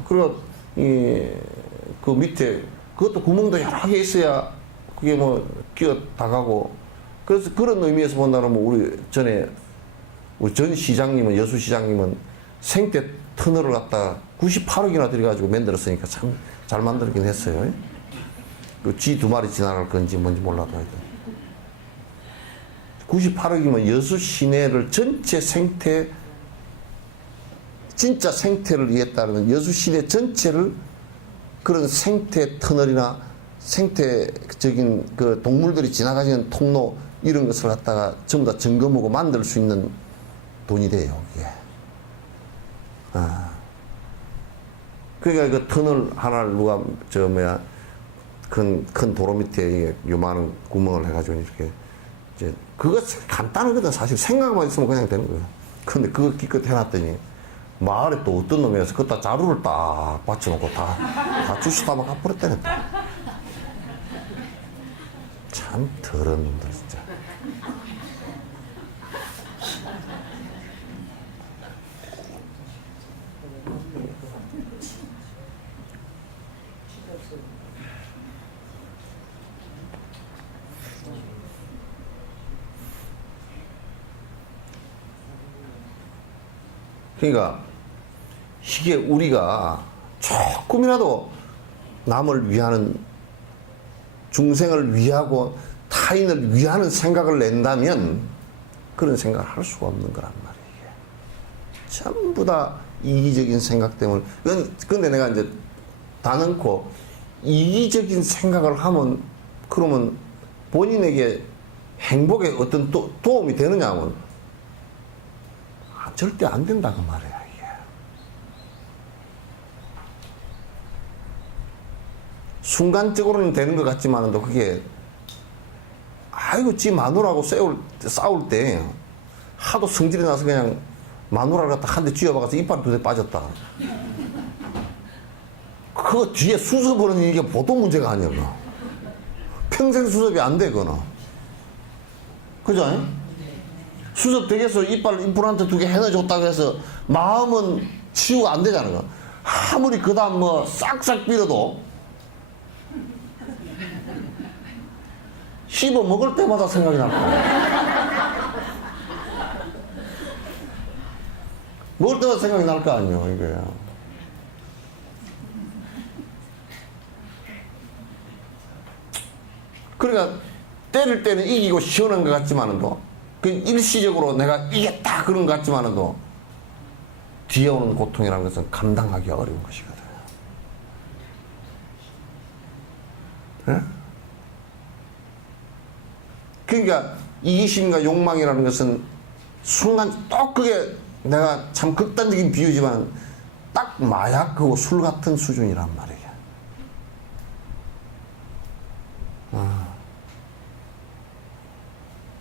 그리고 그 밑에 그것도 구멍도 여러 개 있어야 그게 뭐 끼어 다가고. 그래서 그런 의미에서 본다면 우리 전에 우리 전 시장님은, 여수 시장님은 생태 터널을 갖다 98억이나 들여가지고 만들었으니까 참 잘 만들긴 했어요. 그 쥐 2마리 지나갈 건지 뭔지 몰라도 하여튼 98억이면 여수 시내를 전체 생태, 진짜 생태를 위했다는 여수 시내 전체를 그런 생태 터널이나 생태적인 그 동물들이 지나가는 통로 이런 것을 갖다가 전부 다 점검하고 만들 수 있는 돈이 돼요, 이게. 그러니까 그 터널 하나를 누가 큰 도로 밑에 요만한 구멍을 해가지고 이렇게 이제 그거 간단하거든. 사실 생각만 있으면 그냥 되는 거예요. 근데 그거 기껏 해놨더니 마을에 또 어떤 놈이 와서 그따 자루를 딱 받쳐놓고 다 주스 다 막 가버렸다니까. 참 더러운 놈들 진짜. 그러니까 이게 우리가 조금이라도 남을 위하는, 중생을 위하고 타인을 위하는 생각을 낸다면 그런 생각을 할 수가 없는 거란 말이에요. 전부 다 이기적인 생각 때문에. 근데 내가 이제 다 넣고 이기적인 생각을 하면 그러면 본인에게 행복에 어떤 도움이 되느냐 하면 절대 안 된다고 말이야, 이게. 순간적으로는 되는 것 같지만도 그게, 아이고, 지 마누라하고 싸울 때 하도 성질이 나서 그냥 마누라를 갖다 한 대 쥐어박아서 이빨 2대 빠졌다. 그거 뒤에 수습하는 이게 보통 문제가 아니야, 그거. 평생 수습이 안 돼, 그거는. 그죠? 수습 되겠어. 이빨 임플란트 2개 해놔줬다고 해서 마음은 치유가 안 되잖아. 그거. 아무리 그 다음 뭐 싹싹 빌어도 씹어 먹을 때마다 생각이 날 거야. 먹을 때마다 생각이 날 거 아니에요, 이게. 그러니까 때릴 때는 이기고 시원한 것 같지만도, 그 일시적으로 내가 이겼다 그런 것 같지만도 뒤에 오는 고통이라는 것은 감당하기 어려운 것이거든. 네? 그러니까 이기심과 욕망이라는 것은 순간 또 그게 내가 참 극단적인 비유지만 딱 마약하고 술 같은 수준이란 말이야.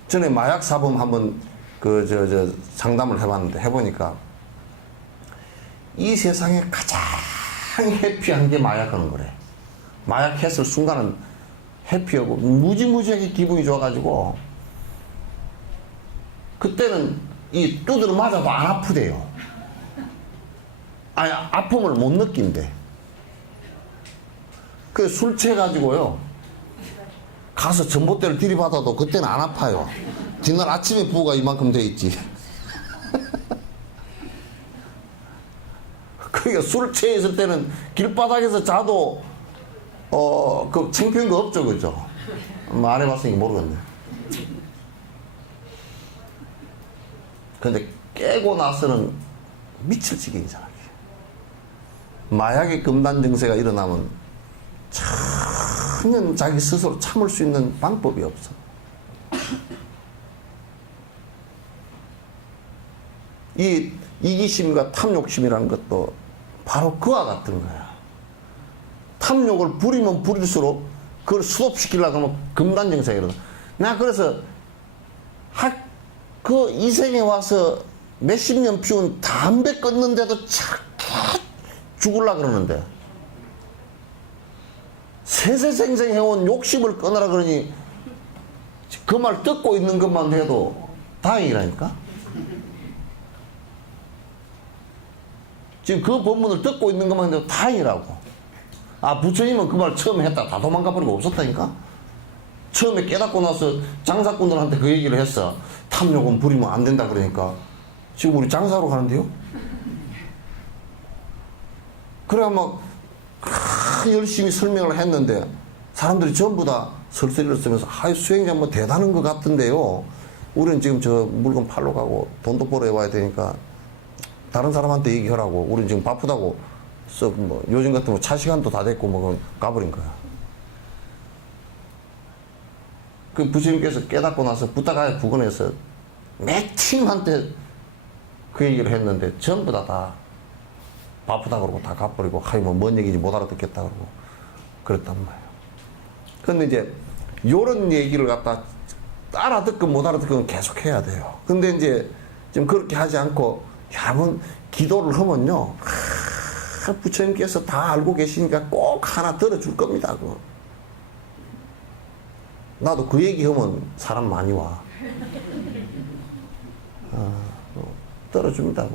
전에 마약 사범 한번 상담을 해보니까 이 세상에 가장 해피한 게 마약하는 거래. 마약 했을 순간은 해피하고 무지무지하게 기분이 좋아가지고 그때는 이 두드려 맞아도 안 아프대요. 아니, 아픔을 못 느낀대. 그 술 취해가지고요, 가서 전봇대를 들이받아도 그때는 안 아파요. 뒷날 아침에 부어가 이만큼 돼 있지. 그러니까 술 취해 있을 때는 길바닥에서 자도 그 창피한 거 없죠, 그죠? 뭐 안 해봤으니까 모르겠네. 근데 깨고 나서는 미칠 지경이잖아. 마약의 금단 증세가 일어나면 전혀 자기 스스로 참을 수 있는 방법이 없어. 이 이기심과 탐욕심이라는 것도 바로 그와 같은 거야. 탐욕을 부리면 부릴수록 그걸 스톱시키려고 하면 금단 증세가 일어나. 나 그래서 그 이생에 와서 몇십 년 피운 담배 끊는데도 착해 죽을라 그러는데, 세세생생 해온 욕심을 끊으라 그러니 그 말 듣고 있는 것만 해도 다행이라니까. 지금 그 법문을 듣고 있는 것만 해도 다행이라고. 아, 부처님은 그 말 처음에 했다 다 도망가 버리고 없었다니까. 처음에 깨닫고 나서 장사꾼들한테 그 얘기를 했어. 탐욕은 부리면 안 된다 그러니까 지금 우리 장사로 가는데요. 그래 막 열심히 설명을 했는데 사람들이 전부 다 설설이를 쓰면서 아유, 수행자 뭐 대단한 것 같은데요, 우리는 지금 저 물건 팔러 가고 돈도 벌어 와야 되니까 다른 사람한테 얘기하라고, 우리는 지금 바쁘다고 썩 뭐 요즘 같으면 차 시간도 다 됐고 뭐 가버린 거야. 그 부처님께서 깨닫고 나서 부탁하에 부근에서 매칭한테 그 얘기를 했는데 전부 다 바쁘다 그러고 다 가버리고 하이 뭐 뭔 얘기인지 못 알아듣겠다 그러고 그랬단 말이에요. 근데 이제 요런 얘기를 갖다 알아듣건 못 알아듣건 계속 해야 돼요. 근데 이제 좀 그렇게 하지 않고 여러분 기도를 하면요 부처님께서 다 알고 계시니까 꼭 하나 들어줄 겁니다. 그거. 나도 그 얘기 하면 사람 많이 와. 들어줍니다.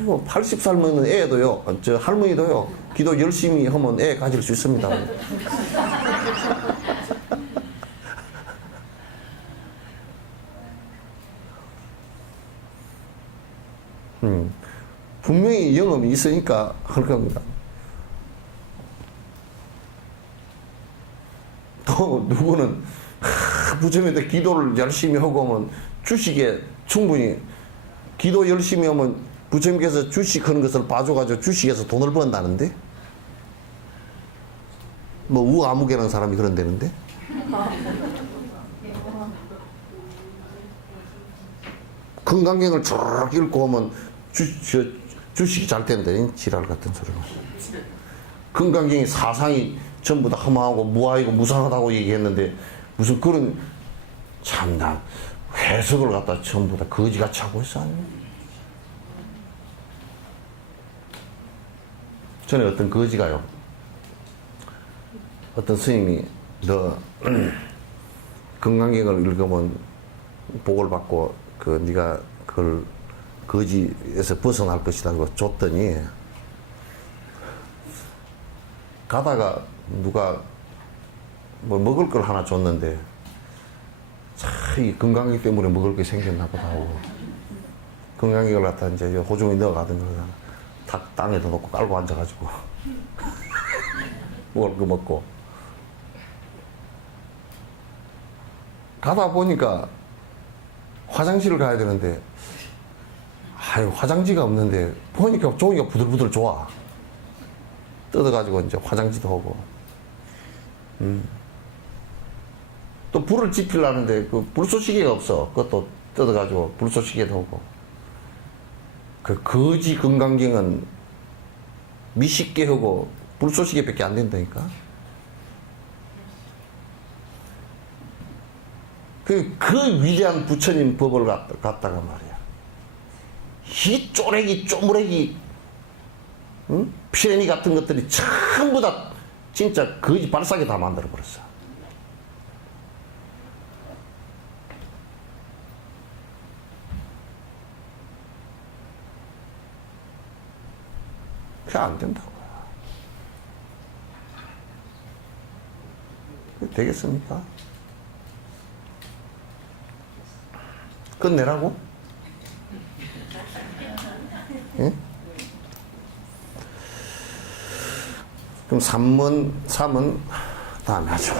뭐 80살 먹는 애도요, 저 할머니도요, 기도 열심히 하면 애 가질 수 있습니다. 분명히 영험이 있으니까 할 겁니다. 또 누구는 부처님한테 기도를 열심히 하고 하면 주식에 충분히 기도 열심히 하면 부처님께서 주식하는 것을 봐줘가지고 주식에서 돈을 번다는데 뭐 우아무개라는 사람이 그런다는데 건강경을 쭉 읽고 오면 주식이 잘 된다. 지랄 같은 소리가. 건강경이 사상이 전부 다 험하고 무아이고 무상하다고 얘기했는데 무슨 그런 참나 해석을 갖다 전부 다 거지같이 하고 있어. 전에 어떤 거지가요, 어떤 스님이 너 건강경을 읽으면 복을 받고 그 네가 그걸 거지에서 벗어날 것이다 고 줬더니 가다가 누가 뭐 먹을 걸 하나 줬는데 이 건강경 때문에 먹을 게 생겼나 보다 하고 건강경을 갖다 이제 호종이 넣어가던 걸 탁 땅에다 놓고 깔고 앉아가지고 먹을 거 먹고 가다 보니까 화장실을 가야 되는데 아유 화장지가 없는데 보니까 종이가 부들부들 좋아. 뜯어가지고 이제 화장지도 하고 또 불을 지피려는데 그 불쏘시개가 없어. 그것도 뜯어가지고 불쏘시개도 하고 그 거지 건강경은 미식게 하고 불쏘시개밖에 안 된다니까. 그 위대한 부처님 법을 갖다가 말이야 이 쪼래기 쪼무래기 피레니 같은 것들이 전부 다 진짜 거지 발사게 다 만들어 버렸어. 그게 안 된다고요. 그게 되겠습니까? 끝내라고? 예? 그럼 3은 다음에 하죠.